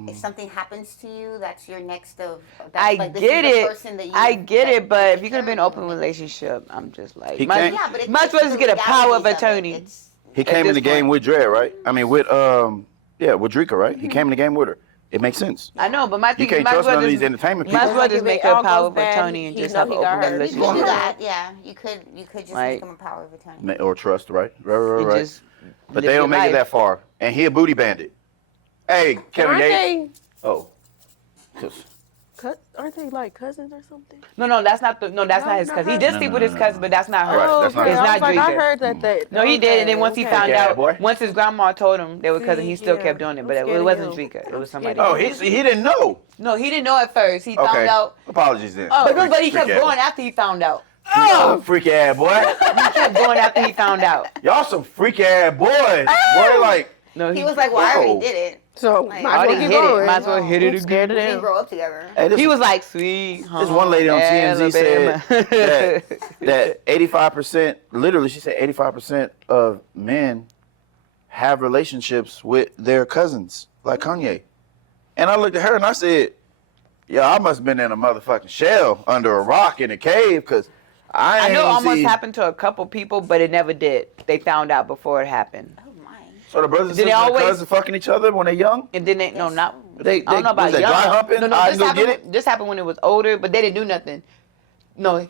If something happens to you, that's your next of. That's I like, this get is the it. person that you, I get that it, but if you you're gonna be in an care open about. relationship, I'm just like, He might, can't- Yeah, but it's might as well just get a power of legalities it. attorney. It's- He came in this the game point. with Dre, right? I mean, with with Drika, right? He came in the game with her. It makes sense. I know, but my You thing is, can't might as trust none well of just, these entertainment might as people. well Like, just if make it her a all power goes of bad, attorney and he just know have he an got open her. You relationship. could do Yeah. that, yeah. You could just Like- make him a power of attorney. Or trust, right? Right. And just But live they your don't make it life. that far. And he a booty bandit. Hey, Kevin Aren't Gates. they, Oh. Just- aren't they like cousins or something? No, that's not that's No, not his not cousin. He her? did No, sleep no, with no, his no, cousin, no. but that's not her. Right, that's not okay. her. It's I not was like, I Drika. heard that. No, he did, and then once he found Yeah, out, boy. once his grandma told him they were cousins, he still Yeah, kept doing it. I'm But scared it of wasn't him. Drika. It was somebody. Oh, else. he didn't know. No, he didn't know at first. He found Okay. out. Apologies then. But no, but he kept Freak ass. going after he found out. Oh, freaky ass boy. He kept going after he found out. Y'all some freaky ass boys. Boy, like. No, He was like, "Well, I Whoa. already did it. So Like, might as already well keep hit it. going. Might as well hit it I'm scared of We didn't them. grow up together." Hey, this He was like, sweet. This one lady on yeah, TMZ said that that 85%, literally, she said 85% of men have relationships with their cousins, like Kanye. And I looked at her and I said, yeah, I must have been in a motherfucking shell under a rock in a cave, because I I ain't know it almost see. happened to a couple people, but it never did. They found out before it happened. Oh my! So the brothers and Did they sisters and always- cousins fucking each other when they're young? And then they, no, Yes. not. They I don't know about was that young. dry humping? No, I this go get happened. This happened when it was older, but they didn't do nothing. No,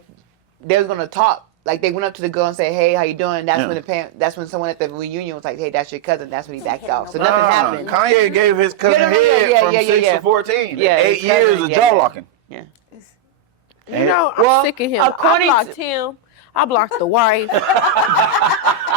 they was gonna talk. Like they went up to the girl and said, "Hey, how you doing?" That's Yeah. when the parent. That's when someone at the reunion was like, "Hey, that's your cousin." That's when he backed Yeah, off. So no, nothing Nah, happened. Kanye gave his cousin no, head yeah, from yeah, 6 yeah. to 14. Yeah, 8 his years cousin, of yeah, jaw yeah. locking. Yeah. You know, I'm Well, sick of him. I according blocked to- him. I blocked the wife.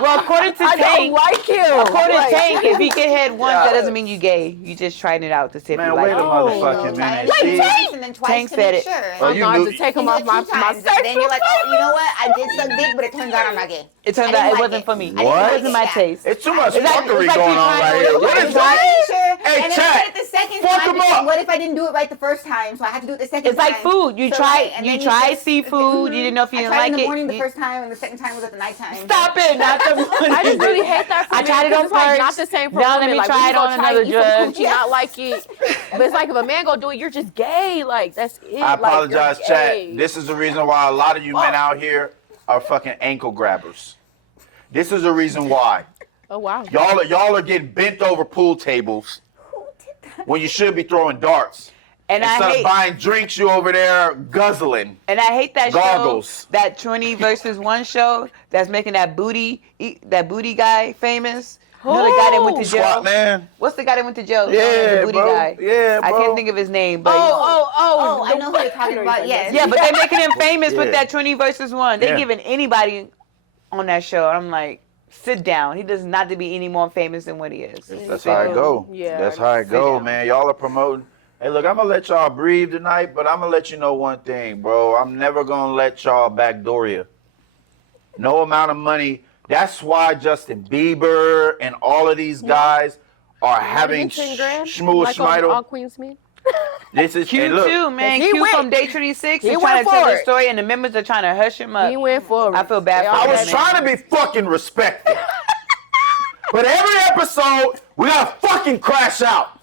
Well, according to I don't Tank, like him. according to Like- Tank, if he get head once, that Yeah. doesn't mean you gay. You just trying it out to see if Man, you wait like a it. motherfucking Try minute. it See? once and then twice Tank to said make it. sure. Oh, I'm you going knew- to take You him do off it my 2 times, sexual and then you're like, "Oh, you know what? I did suck dick, but it turns out I'm not gay." It turns I out didn't it like wasn't it. for me. I didn't What? It wasn't my like it. taste. It's too much It's like- fuckery it's like going you on trying right to- here. it's What like is you trying- that? Sure. Hey, And then chat. I did it the second Fuck time. him because up. What if I didn't do it right the first time? So I had to do it the second It's time. like food. You So, try right, and you then try just- seafood. You didn't know if you I didn't tried like in the it. morning the You- first time, and the second time was at the nighttime. Stop it! Not the morning. I just really hate that for I men, tried it 'cause on it's like first. not the same for Now let women. me Like, try we it gonna on try another to eat some drug. coochie, not like it. But it's like if a man go do it, you're just gay. Like that's it. I Like, you're apologize, chat. gay. This is the reason why a lot of you men out here are fucking ankle grabbers. This is the reason why. Oh wow. Y'all are getting bent over pool tables Who did that? when you should be throwing darts. And Instead I of hate buying drinks, you over there guzzling. that Goggles. show, that 20 versus 1 show that's making that booty guy famous. You know the guy that went to jail. Squat man. What's the guy that went to jail? Yeah, the booty bro. guy. Yeah, I bro. can't think of his name, but Oh, I know who you're talking about. Yes. yeah, but they're making him famous with Yeah. that 20 versus 1. They Yeah. giving anybody on that show. I'm like, sit down. He does not to be any more famous than what he is. That's how it go. Yeah, That's how it go, down. man. Y'all are promoting. Hey, look, I'm gonna let y'all breathe tonight, but I'm gonna let you know one thing, bro. I'm never gonna let y'all backdoor you. No amount of money. That's why Justin Bieber and all of these guys are having 10 grand, schmoo like on schmeidel. Queensmead. This is Q hey, look, too, man. He Q went- from Day 26 he is went trying to tell for the it. story, and the members are trying to hush him up. He went for it. I feel bad They for all I him, was had man. trying to be fucking respectful. But every episode, we gotta fucking crash out.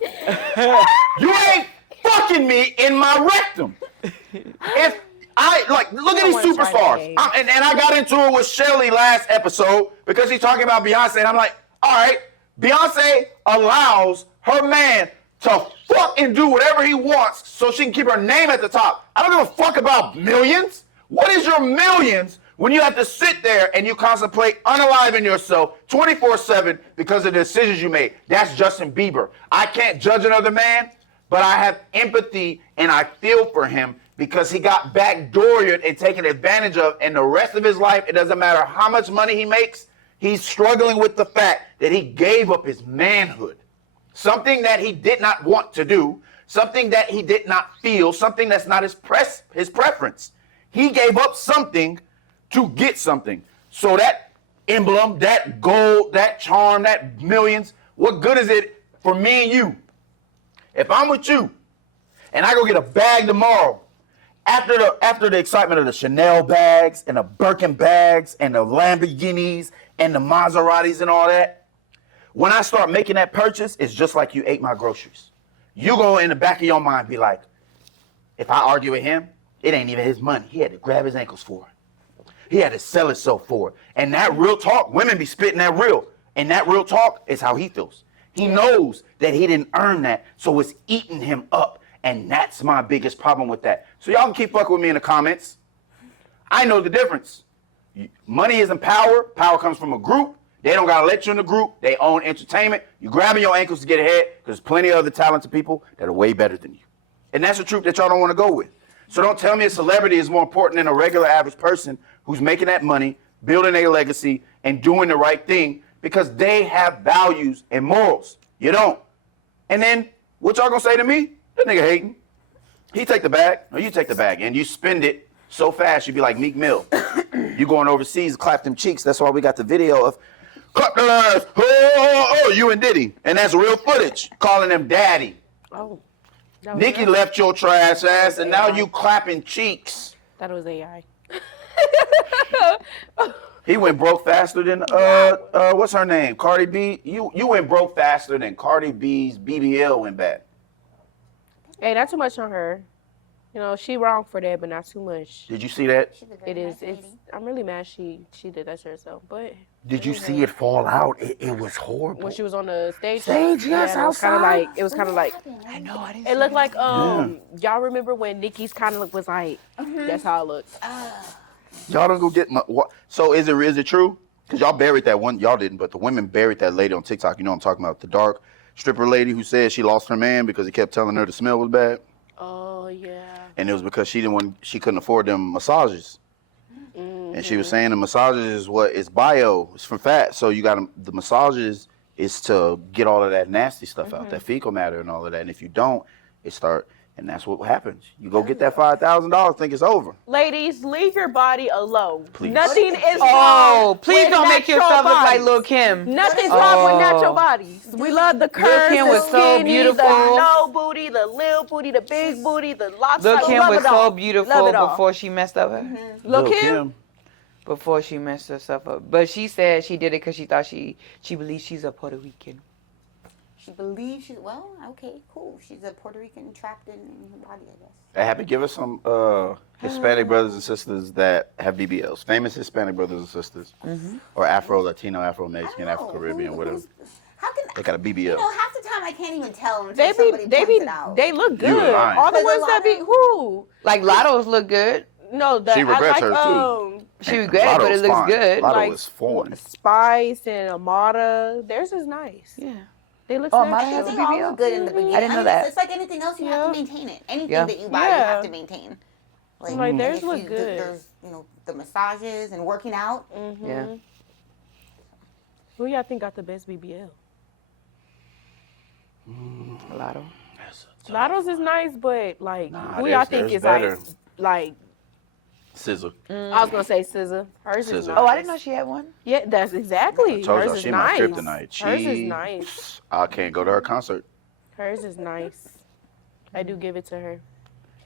You ain't fucking me in my rectum. If I like, look at don't these wanna try superstars. that And I got into it with Shelly last episode because he's talking about Beyonce, and I'm like, all right, Beyonce allows her man to fucking do whatever he wants so she can keep her name at the top. I don't give a fuck about millions. What is your millions when you have to sit there and you contemplate unaliving yourself 24/7 because of the decisions you made? That's Justin Bieber. I can't judge another man but I have empathy and I feel for him because he got backdoored and taken advantage of, and the rest of his life, it doesn't matter how much money he makes, he's struggling with the fact that he gave up his manhood. Something that he did not want to do, something that he did not feel, something that's not his preference. He gave up something to get something. So that emblem, that gold, that charm, that millions, what good is it for me and you? If I'm with you and I go get a bag tomorrow, after the excitement of the Chanel bags and the Birkin bags and the Lamborghinis and the Maseratis and all that, when I start making that purchase, it's just like you ate my groceries. You go in the back of your mind be like, if I argue with him, it ain't even his money. He had to grab his ankles for it. He had to sell himself for it. And that real talk, women be spitting that real. And that real talk is how he feels. He knows that he didn't earn that, so it's eating him up. And that's my biggest problem with that. So y'all can keep fucking with me in the comments. I know the difference. Money isn't power. Power comes from a group. They don't gotta let you in the group. They own entertainment. You grabbing your ankles to get ahead because there's plenty of other talented people that are way better than you. And that's the truth that y'all don't want to go with. So don't tell me a celebrity is more important than a regular average person who's making that money, building a legacy, and doing the right thing because they have values and morals. You don't. And then what y'all gonna say to me? That nigga hating. He take the bag, or you take the bag, and you spend it so fast you be like Meek Mill. You going overseas, clap them cheeks. That's why we got the video of clap the ass, oh, you and Diddy. And that's real footage, calling him daddy. Oh. Nikki left your trash ass, and now you clapping cheeks. That was AI. He went broke faster than, what's her name? Cardi B? You went broke faster than Cardi B's BBL went back. Hey, not too much on her. You know, she wrong for that, but not too much. Did you see that? It is. I'm really mad she did that to herself. But Did you see it fall out? It was horrible. when she was on the stage, Yes, it was kind of like I know. I didn't. it looked like y'all remember when Nikki's kind of was like that's how it looked. Y'all don't go get my. What? So is it true? Because y'all buried that one. Y'all didn't, but the women buried that lady on TikTok. You know what I'm talking about? The dark stripper lady who said she lost her man because he kept telling her the smell was bad. Oh yeah. And it was because she couldn't afford them massages. Mm-hmm. And she was saying the massages is it's bio, it's from fat. So you got the massages is to get all of that nasty stuff out, that fecal matter and all of that. And if you don't, and that's what happens. You go get that $5,000, think it's over. Ladies, leave your body alone. Please. Nothing is wrong. Oh, please with don't make natural yourself look like bodies. Lil' Kim. Nothing's wrong with natural bodies. We love the curves, Kim the was so skinny, beautiful. the no booty, the little booty, the big booty, the lots Lil' of Kim love was it all. so Love beautiful it all. before she messed up her. Lil' Kim? Before she messed herself up. But she said she did it because she thought she believes she's a Puerto Rican. She believes okay, cool. She's a Puerto Rican trapped in her body, I guess. I have to give us some Hispanic brothers and sisters that have BBLs. Famous Hispanic brothers and sisters. Or Afro, Latino, Afro Mexican, Afro Caribbean, whatever. How can They got a BBL. You know, half the time I can't even tell until somebody points it out. They look You good. lying. All the There's a ones that lot be of- who? Like Lotto's look good. No, She regrets her too. She regretted, but it looks good. Lotto Like, is foreign. Spice and Amada. Theirs is nice. Yeah. They look Oh, nice. Amada has a They all BBL? look good in the beginning. I didn't know mean, that. It's like anything else, you have to maintain it. Anything that you buy, you Yeah. have to maintain. Like, theirs if look good. There's, the massages and working out. Yeah. Who y'all think got the best BBL? Lotto. Lotto's is nice, but like Nah, who y'all theirs- think theirs is better. like Scissor. I was gonna say SZA. Hers is SZA. nice. Oh, I didn't know she had one. Yeah, that's exactly. I told Hers y'all is she nice. my kryptonite. Hers is nice. I can't go to her concert. Hers is nice. I do give it to her.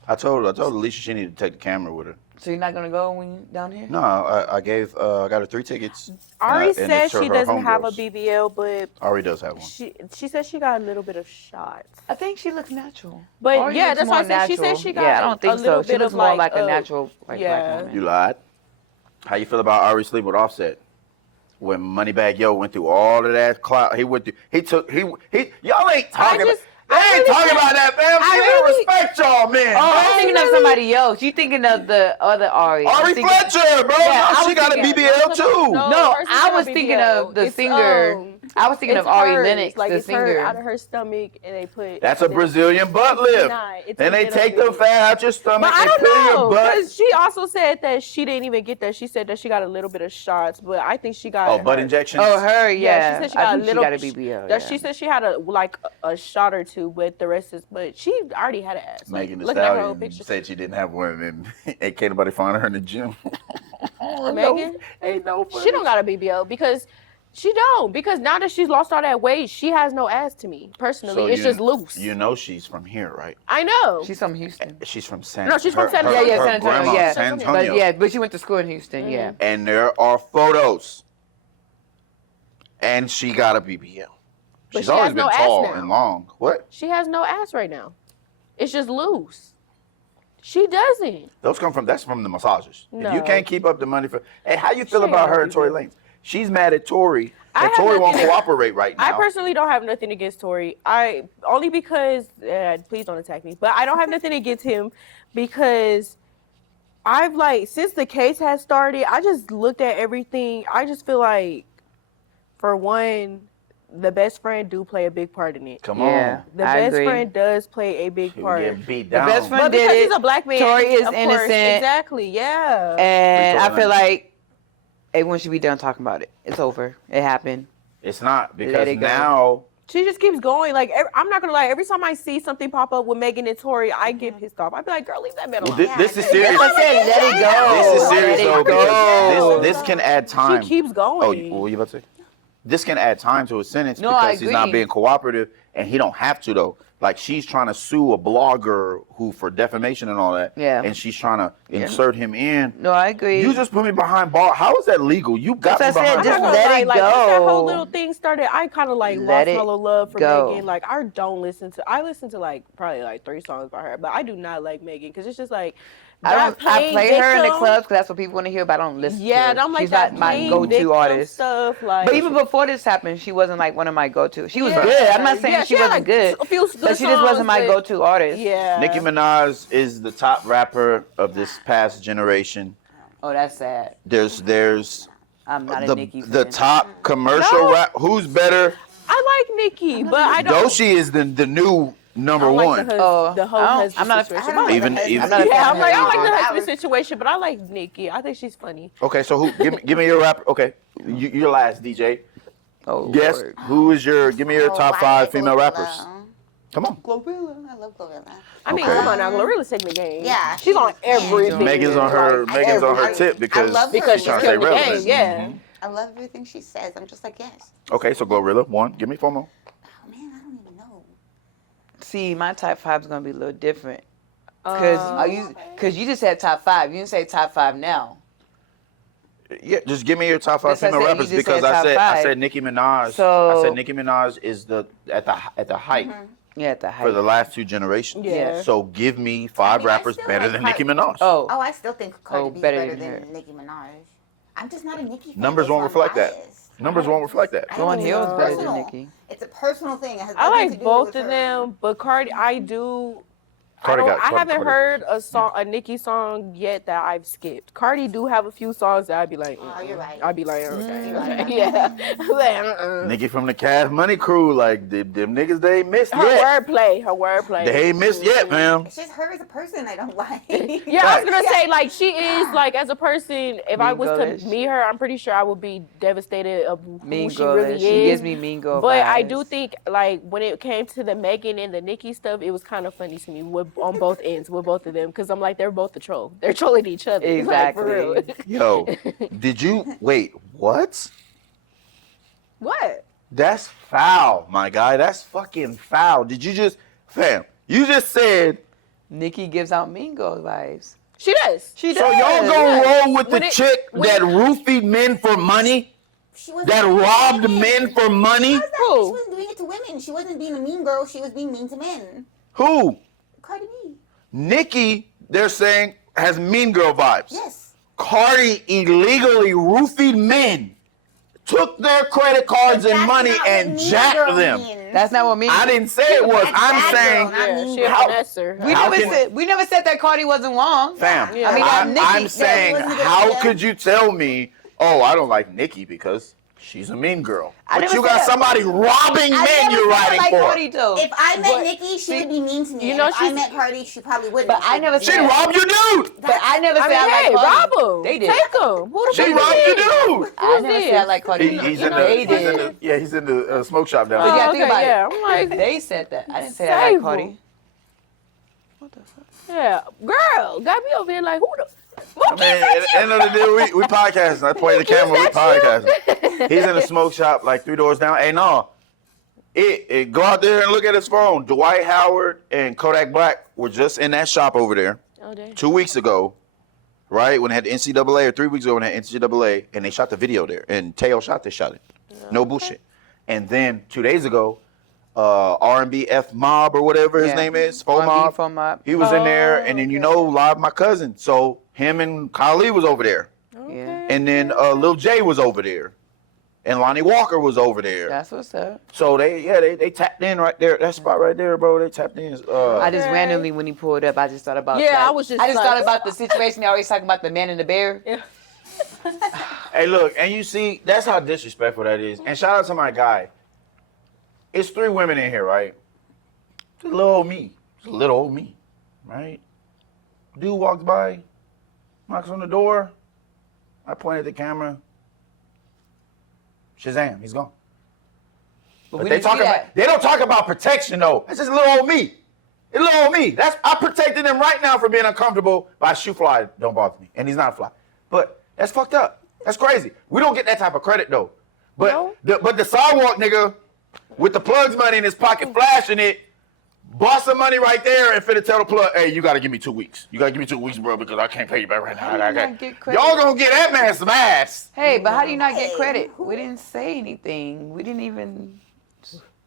I told Alicia she needed to take the camera with her. So you're not gonna go when you down here? No, I got her 3 tickets. Ari and says it's her she doesn't have a homegirls. BBL, but Ari does have one. she says she got a little bit of shots. I think she looks natural. But Ari yeah, looks that's what I more said. She natural. said she got Yeah, I don't think a little so. She bit looks of more like like a natural black woman. You lied. How you feel about Ari sleeping with Offset? When Moneybag Yo went through all of that clout, he went through. Y'all ain't talking. They ain't talking about that, fam. She don't respect y'all, man. Oh, man. I'm thinking of somebody else. You thinking of the other Ari? Ari Fletcher, bro. Yeah, I she was got a thinking- BBL too. No, hers is I not was a thinking BBL. of the It's, singer. I was thinking It's of Ari hers. Lennox, Like the it's her out singer. of her stomach, and they put. That's a Brazilian butt lift. It's Then a they little take the bit. fat out your stomach But I and don't put in your know, butt. because she also said that she didn't even get that. She said that she got a little bit of shots, but I think she got. Oh, butt her- injections. Oh, her, Yeah, yeah. she said she I got a think little. she got a BBL. That Yeah. she said she had a shot or two, but the rest is. But she already had an ass. Like, Megan Thee looking at her old Stallion picture. said she didn't have one, and can't nobody find her in the gym. Megan, ain't no. she don't got a BBL because she don't. Because now that she's lost all that weight, she has no ass to me personally. So it's just loose. You know she's from here, right? I know. She's from Houston. She's from San. No, she's from San Yeah, Antonio. yeah, her San Antonio. grandma's Yeah. San But Antonio. But she went to school in Houston. Yeah. And there are photos. And she got a BBL. But She's she always has been no ass tall now. and long. What? She has no ass right now. It's just loose. She doesn't. That's from the massages. If you No. can't keep up the money for. Hey, how you feel She ain't about got her no and Tory BBL. Lanez? She's mad at Tory. I And have Tory won't nothing- cooperate right I now. personally don't have nothing against Tory. I only because please don't attack me. But I don't have nothing against him because I've since the case has started, I just looked at everything. I just feel like, for one, the best friend do play a big part in it. Come Yeah. on. The I best agree. friend does play a big She part. getting beat The down. best friend But did because it. he's a black man, Tory is of course, innocent. exactly, yeah. And I Tory feel Lanez. like everyone should be done talking about it. It's over. It happened. It's not because Let it go. now She just keeps going. I'm not gonna lie. Every time I see something pop up with Megan and Tory, I get pissed off. I be like, "Girl, leave that man alone." this is serious. I said, let it go. This is serious Let it though go. because this can add time. She keeps Oh, going. what were you about to say? This can add time to his sentence No, I because he's not agree. being cooperative, and he don't have to though. Like she's trying to sue a blogger who for defamation and all that. Yeah. And she's trying to insert him in. No, I agree. You just put me behind bar. How is that legal? You got me That's what I said, behind just I'm bar. not gonna let lie, it once that go. whole little thing started, I kind of Let lost my it little love for go. Megan. I don't listen to. I listen to probably 3 songs by her, but I do not like Megan because it's just I playing play her in the victim. clubs because that's what people want to hear, but I don't listen to Yeah, her. and I'm like She's that not my playing go-to victim artist. stuff. But even before this happened, she wasn't one of my go-to. She was Yeah. good. I'm not saying Yeah, she had, wasn't good, a few good but she just wasn't songs, my but- go-to artist. Yeah. Nicki Minaj is the top rapper of this past generation. Oh, that's sad. There's I'm not a the Nicki fan. the top commercial No. rap. Who's better? I like Nicki, but I don't. Doechii is the new number I don't like one. the whole I don't- husband I'm not a- situation. I don't Even- like even- I'm not a fan Yeah, of I'm like, I her don't like either. the husband situation, but I like Nicki. I think she's funny. Okay, so give me your rapper. Okay, your last DJ. Oh, Guess Lord. who is your? Give me your top I 5 like female Glorilla. rappers. Come on. Glorilla. I love Glorilla. I mean, Okay. come on now, Glorilla's taking the game. Yeah, she's on she's- everything. Megan's on her. Like, Megan's on her every- tip because I love her because she's she's trying to stay killing the game. relevant. Yeah. I love everything she says. I'm just like, yes. Okay, so Glorilla 1. Give me 4 more. Oh man, I don't even know. See, my top 5 is gonna be a little different. Cause you just said top 5. You didn't say top 5 now. Yeah, just give me your top 5 Yes, I female said- you rappers just because said I top said 5. Nicki Minaj. So- I said Nicki Minaj is at the height Yeah, at the height. for the last 2 generations. Yeah. So give me 5 I mean, I rappers still better like than Cardi- Nicki Minaj. Oh, Oh, I still think Cardi B is better better than her. than Nicki Minaj. I'm just not a Nicki fan. Numbers so won't I'm reflect that. biased. Numbers won't reflect that. I don't Lauryn Hill is know. better than Personal. Nicki. It's a personal thing. It has I nothing like to do both with of her. them, but Cardi, I do. Cardi got- I Cardi- haven't Cardi- heard a Nicki song yet that I've skipped. Cardi do have a few songs that I'd be like, Oh, you're right. I'd be like, okay, You're right. yeah, I'm like, Nicki from the Cash Money crew, like them niggas, they ain't missed Her yet. wordplay. They ain't missed yet, man. It's just her as a person I don't like. Yeah, I was gonna say she is as a person. If I Mean was girlish. to meet her, I'm pretty sure I would be devastated of who Mean she girl. really She gives is. me mean girl But I vibes. do think when it came to the Megan and the Nicki stuff, it was kind of funny to me on both ends with both of them because I'm like they're both a troll. They're trolling each other. Like, for real. Exactly. Yo, did you wait? What? What? That's foul, my guy. That's fucking foul. Did you just, fam? You just said. Nicki gives out mean girl vibes. She does. She does. So y'all gonna roll with When the it- chick that roofied men for money? She was That robbed men for money? She Who? wasn't doing it to women. She wasn't being a mean girl. She was being mean to men. Who? Cardi B. Nicki, they're saying, has mean girl vibes. Yes. Cardi illegally roofied men, took their credit cards But and that's money not what and mean jacked girl them. means. That's not what mean. I didn't say it was. That's I'm bad saying, girl, not Yeah, mean she a girl. finesser. We How never can- said that Cardi wasn't wrong. fam, Yeah. I mean, I'm Nicki- saying, wasn't a good how idea. could you tell me, oh, I don't like Nicki because She's a mean girl. I But never you said got that. somebody robbing I men never you're said I riding like for. Cardi though. If I met But- Nikki, she would be mean to me. You And know, if I she's- met Cardi, she probably wouldn't. But I never She'd said. rob your dude. But I never said I like hey, Cardi. rob him. They did. Take him. Who the She'd fuck rob is your this? dude. I never said I like Cardi. He's you in know, the, they he's in did. the, yeah, he's in the smoke shop down But there. yeah, Oh, think okay, about yeah. it. I'm like, They said that. I didn't say I like Sable. Cardi. yeah, girl, got me over here like, who the? I mean, at the end of the day, we podcasting. I play the camera, we podcasting. He's in the smoke shop like 3 doors down. Hey, no. Go out there and look at his phone. Dwight Howard and Kodak Black were just in that shop over there Oh, damn. 2 weeks ago, right? When they had the NCAA, or 3 weeks ago when they had NCAA, and they shot the video there. And Teo shot it. No bullshit. And then 2 days ago, R&B F Mob or whatever his Yeah. name is, Fo R&B Mob. Fo Mob. He was in there, and then okay. Live My Cousin. So him and Kylie was over there. Yeah. And then Lil J was over there. And Lonnie Walker was over there. That's what's up. So they tapped in right there. That spot right there, bro. They tapped in. I just Okay. randomly, when he pulled up, I just thought about. Yeah, like, I was just I just like- thought about the situation. They always talking about the man and the bear. Yeah. Hey, look, and you see, that's how disrespectful that is. And shout out to my guy. It's 3 women in here, right? It's a little old me. It's a little old me, right? Dude walks by, knocks on the door. I point at the camera. Shazam, he's gone. But But we they didn't see talk about, that. they don't talk about protection though. That's just little old me. It's little old me. I protected him right now from being uncomfortable by a shoe fly. Don't bother me. And he's not a fly. But that's fucked up. That's crazy. We don't get that type of credit though. But No. the sidewalk nigga with the plugs money in his pocket flashing it, bought some money right there and finna tell the plug, hey, you gotta give me 2 weeks. You gotta give me 2 weeks, bro, because I can't pay you back right now. How do you not get credit? Y'all gonna get that man some ass. Hey, but how do you not get Hey, credit? who- We didn't say anything. We didn't even.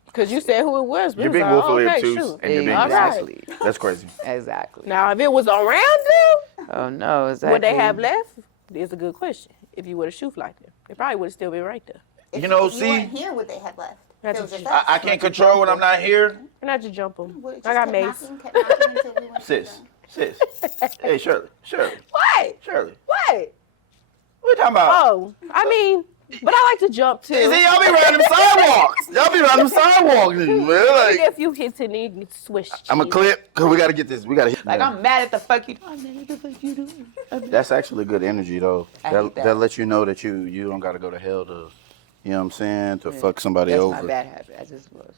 Because you said who it was. We You're was being like, willfully okay, obtuse shoot. and you're being Exactly. racist. That's crazy. Exactly. Now, if it was around them, Oh no, exactly. what they have left is a good question. If you would have shoe flight them, it probably would have still been right there. If, You know, if see- you weren't here, would they have left? That's If it was what just you- us. I can't control when I'm not here. And I just jump them. Would it just I got kept mace. kept knocking until we went Sis. to Hey, Shirley. What? Shirley. What? What you talking about? Oh, I mean, but I like to jump too. See, y'all be riding them sidewalks. Y'all be riding them sidewalks, man. Even Like, if you hit it, you swish. I'm a cheese. clip, because we got to get this. We got to hit Like I'm mad at the fuck you. I'm mad at the fuck you doing. That's actually good energy, though. I hate that. That lets you know that you don't got to go to hell to, you know what I'm saying, to fuck somebody That's over. my bad habit. I just was.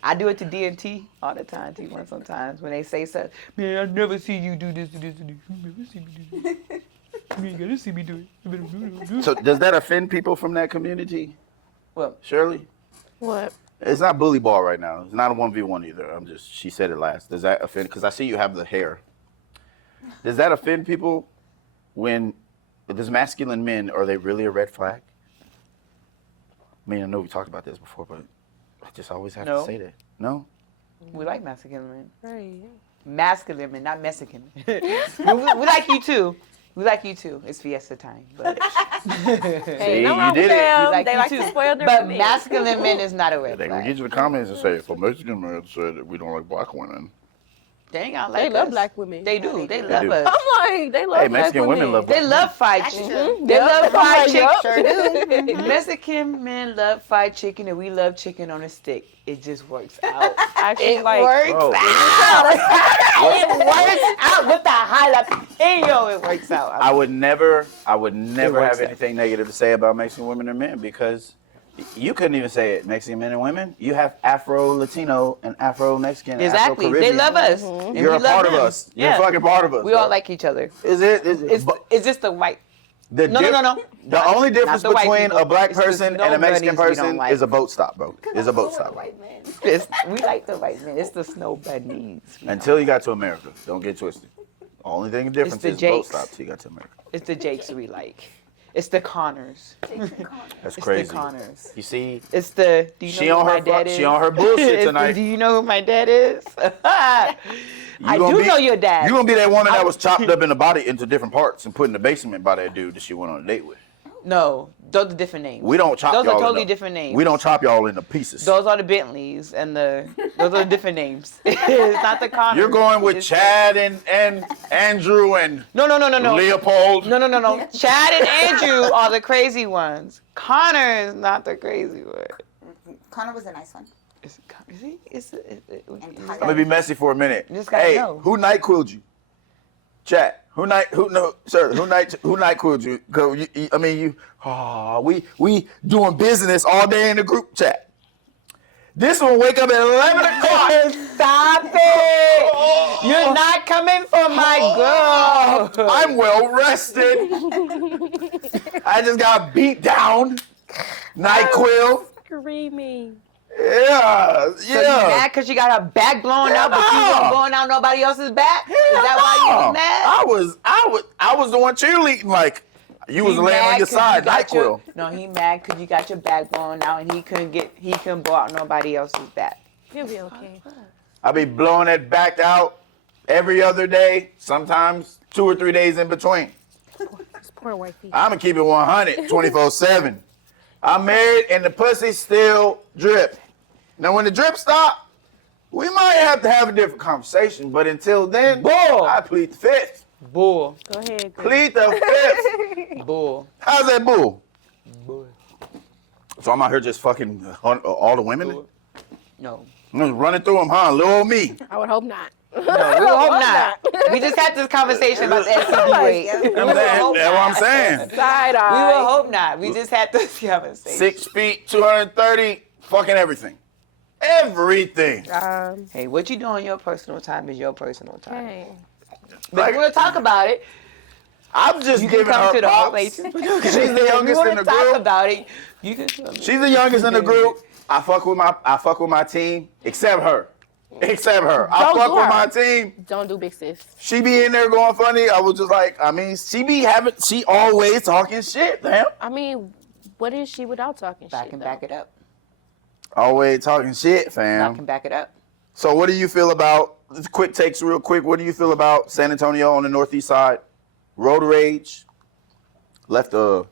I do it to DMT all the time. T1 sometimes when they say something. Man, I never see you do this, this, and this. You never see me do this. You ain't gotta see me do it. You better do it. So does that offend people from that community, Well, Shirley? What? It's not bully ball right now. It's not a 1v1 either. She said it last. Does that offend? Because I see you have the hair. Does that offend people when there's masculine men? Are they really a red flag? I mean, I know we talked about this before, but I just always have No. to say that. No? we like masculine men. Right. Masculine men, not Mexican. we like you too. We like you too. It's Fiesta time. But, Hey, no you wrong did with it. them. We like They you like too. to spoil their but men. masculine men is not a red They gonna flag. get you the comments and say, if a Mexican man said that we don't like black women. They ain't gonna They like love us. black women. They do. They do. love do. us. I'm like, they love Hey, black Mexican women love They love fried That's chicken. true. They love Yep. fried I'm chicken. like, Sure do. Mexican men love fried chicken, and we love chicken on a stick. It just works out. Actually, It like, works Bro. out. It works out with the jalapeno. It works out. I would never works have out. anything negative to say about Mexican women or men because you couldn't even say it. Mexican men and women. You have Afro Latino and Afro Mexican. Exactly. Afro They Caribbean. love us. And You're we a love part of them. us. You're Yeah. a fucking part of us. We all bro. like each other. Is it? It's just the white. The No. The only difference the white between people. a black It's the person snow and a Mexican bunnies we don't person like. is a boat stop, bro. Is a boat stop. We like the white men. It's the snow bunnies. Until you got to America. Don't get twisted. The only thing difference the is boat Jakes. stop till you got to America. It's the Jakes we like. It's the Connors. That's It's crazy. the Connors. You see, It's the. Do you She know on who her my dad fu- is? she on her bullshit It's the, tonight. do you know who my dad is? I gonna do be- know your dad. you gonna be that woman that was chopped up in the body into different parts and put in the basement by that dude that she went on a date with. No, those are different names. We don't chop Those y'all are totally into- different names. We don't chop y'all into pieces. Those are the Bentleys and those are different names. It's not the Connors. You're going with It's- Chad and Andrew and No. Leopold. No. Chad and Andrew are the crazy ones. Connor is not the crazy one. Connor was a nice one. Is he? And I'm gonna be messy for a minute. You just gotta Hey, know. who night quilled you? Chat. Who night quilled you? 'Cause we doing business all day in the group chat. This one wake up at 11 o'clock. Stop it! You're not coming for my girl. I'm well rested. I just got beat down. Night quill. Screaming. Yeah. So you mad because you got her back blown out, but you weren't blowing out nobody else's back? Is that why you was mad? I was the one cheerleading like you was laying on your side, night quill. No, he mad because you got your back blown out and he couldn't blow out nobody else's back. He'll be okay. I be blowing that back out every other day, sometimes 2 or 3 days in between. This poor wifey. I'm gonna keep it 100, 24/7. I'm married and the pussy still drip. Now when the drip stop, we might have to have a different conversation, but until then, Bull. I plead the fifth. Bull. Go ahead. Girl. Plead the fifth. Bull. How's that bull? Bull. So I'm out here just fucking all the women? No. I'm just running through them, huh? Little old me. I would hope not. No, we will hope not. We just had this conversation about the STD rate. I'm saying, that's what I'm saying. Side We eye. will hope not. We just had this conversation. 6 feet, 230, fucking everything. Everything. Hey, what you do on your personal time is your personal time. Hey. But if we want to talk about it, I'm just you can giving come her to the props. hallway. She's the youngest in the talk group. about it. You can come. She's the youngest in the group. I fuck with my team, except her. I Don't fuck do with her. my team. Don't do big sis. She be in there going funny. I was just like, she always talking shit, damn. I mean, what is she without talking Back shit? and though? back it up. Always talking shit, Back fam. and back it up. So what do you feel about, quick takes real quick, what do you feel about San Antonio on the northeast side? Road rage. Left a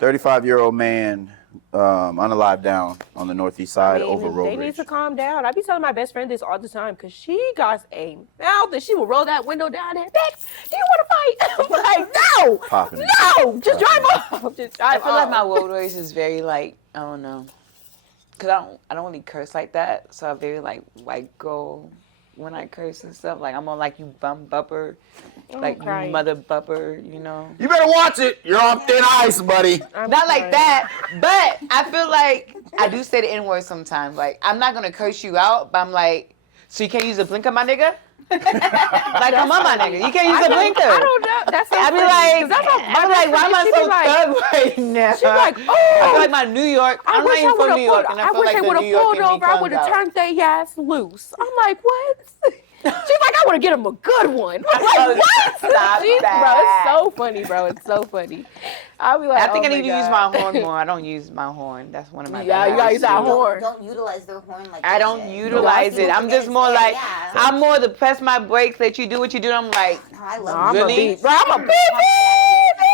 35-year-old man unalive down on the northeast side over road They rage. need to calm down. I be telling my best friend this all the time because she got a mouth and she will roll that window down there. Bitch, do you want to fight? I'm like, no, Popping it. no, just drive off. Just I drive feel like off. my road rage is very like, I don't know. Cause I don't really curse like that. So I'm very like white girl when I curse and stuff. Like I'm on like you bum bupper, like crying. you mother bupper, you know. You better watch it. You're on thin ice, buddy. I'm Not like crying. that, but I feel like I do say the N-word sometimes. Like I'm not gonna curse you out, but I'm like, so you can't use a blinker, my nigga? Like come on, my nigga, you can't use a blinker. I don't know. That's so I be funny, like, 'cause that's my I'm like, why am I best friend, so thug right now? She be like, I oh. feel like my New York. I I'm wish not I even would from have New York, pulled. and I I feel wish like I the would New have pulled York in me over. I comes would have out. turned their ass loose. I'm like, what? She's like, I want to get him a good one. I'm like, what? Stop She's, that. bro, it's so funny, bro. It's so funny. I'll be like, I think oh I need to my use God. my horn more. I don't use my horn. That's one of my Yeah, you bad gotta use that habits, too. horn. Don't utilize the horn like I they don't say. utilize it. I'm just more like, Yeah. I'm more to press my brakes, let you do what you do. I'm like, No, I No, love I'm you. a Really? beat. Bro, I'm a beat.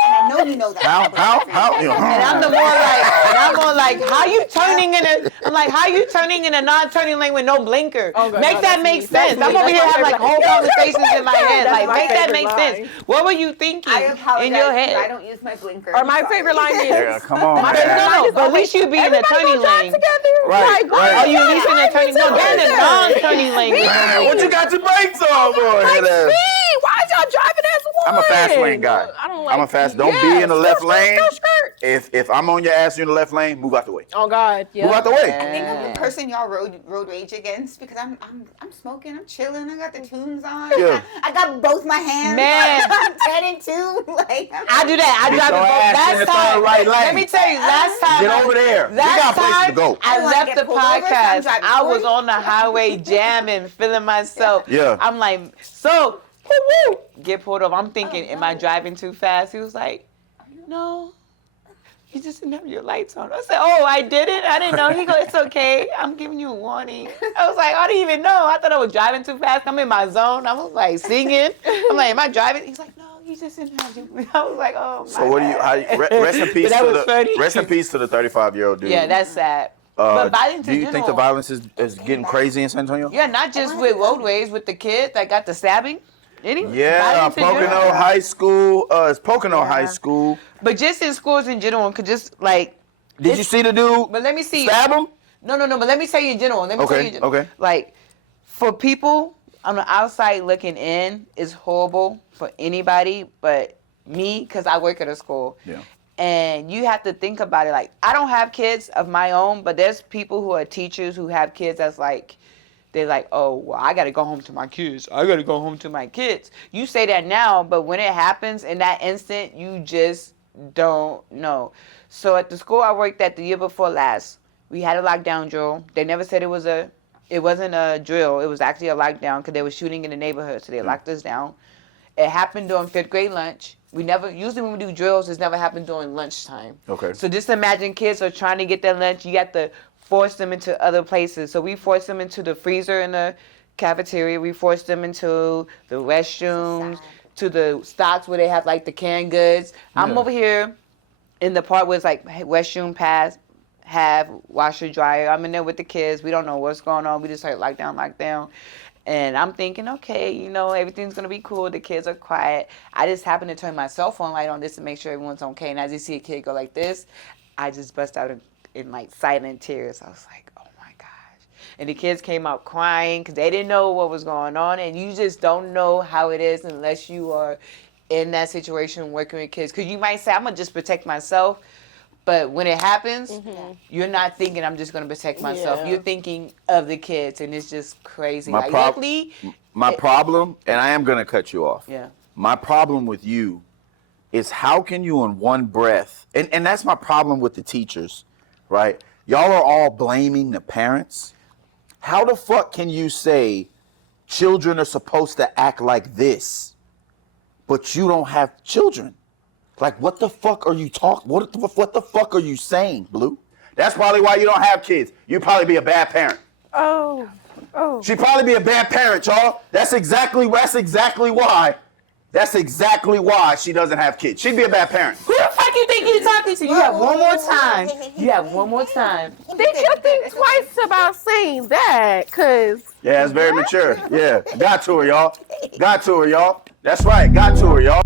And I know you know that. How? and I'm the more like, and I'm more like, how you turning in a, I'm like, how you turning in a non-turning lane with no blinker? Oh, God, Make no, that that's make me. sense. That's I'm me. over here That's having my like whole favorite line. conversations in my head. That's Like, my make that favorite make line. sense. What were you thinking I apologize. in your because I head? don't use my blinker. Or my I'm sorry. favorite line is, Yeah, come on, my man. favorite line No, is, but at least you be in a everybody turning gonna drive lane. together. Right, Like, right. Oh, you at least in a turning? No, they're in a non-turning lane. with Man, me. what you got your brakes on, boy? Like, Head ass. speed. Why is y'all driving as one? I'm a fast lane guy. I don't like. I'm a fast. Don't be in the skirt, left skirt, lane. skirt, skirt. If I'm on your ass, you're in the left lane. Move out the way. Oh God, yeah. Move out the way. I think I'm the person y'all road rage against because I'm smoking, I'm chilling, I got the tunes on. Yeah. I got both my hands. Man. I'm 10 and 2. Like I do that. I Get drive your it ass both. in the Last time, third right lane. let me tell you, last time. Get over there. We Last got places to time go. I I wanna left get the pulled over, so I'm podcast. driving I was 40. on the highway jamming, feeling myself. Yeah. I'm like, so, woo woo, get pulled over. I'm thinking, am I driving too fast? He was like, no, you just didn't have your lights on. I said, oh, I didn't? I didn't know. He goes, it's okay. I'm giving you a warning. I was like, I didn't even know. I thought I was driving too fast. I'm in my zone. I was like singing. I'm like, am I driving? He's like, no, you just didn't have your... I was like, oh, my So what do you? Rest in peace But that to was funny. rest in peace to the 35-year-old dude. Yeah, that's sad. But violence do in you think the general- violence is getting crazy in San Antonio? Yeah, not just with roadways, with the kid that got the stabbing. Yeah, Violence in Pocono general. High School. It's Pocono Yeah. High School. But just in schools in general, could just like. Did you see the dude But let me see. stab him? No. But let me tell you in general. Let me tell you in general. Okay. Like, for people on the outside looking in, it's horrible for anybody but me, because I work at a school. Yeah. And you have to think about it. Like, I don't have kids of my own, but there's people who are teachers who have kids that's like, they're like, oh, well, I got to go home to my kids. I got to go home to my kids. You say that now, but when it happens in that instant, you just don't know. So at the school I worked at the year before last, we had a lockdown drill. They never said it wasn't a drill. It was actually a lockdown because they were shooting in the neighborhood, so they locked us down. It happened during 5th grade lunch. Usually when we do drills, it's never happened during lunchtime. Okay. So just imagine kids are trying to get their lunch. You have to force them into other places. So we forced them into the freezer in the cafeteria. We forced them into the restrooms, to the stocks where they have like the canned goods. I'm Yeah. over here in the part where it's like restroom pass, have washer dryer. I'm in there with the kids. We don't know what's going on. We just heard lockdown. And I'm thinking, okay, everything's going to be cool. The kids are quiet. I just happen to turn my cell phone light on just to make sure everyone's okay. And as you see a kid go like this, I just bust out in like silent tears. I was like, oh my gosh. And the kids came out crying because they didn't know what was going on. And you just don't know how it is unless you are in that situation working with kids. Because you might say, I'm going to just protect myself. But when it happens, you're not thinking, I'm just going to protect myself. Yeah. You're thinking of the kids, and it's just crazy. My problem, and I am going to cut you off. Yeah. My problem with you is how can you in one breath, and that's my problem with the teachers, right? Y'all are all blaming the parents. How the fuck can you say children are supposed to act like this, but you don't have children? Like, what the fuck are you talking? What the fuck are you saying, Blue? That's probably why you don't have kids. You'd probably be a bad parent. Oh. She'd probably be a bad parent, y'all. That's exactly why she doesn't have kids. She'd be a bad parent. Who the fuck you think you're talking to? You have one more time. You have one more time. Did you think twice about saying that? Cause Yeah, it's very mature. Yeah, got to her, y'all. That's right, got to her, y'all.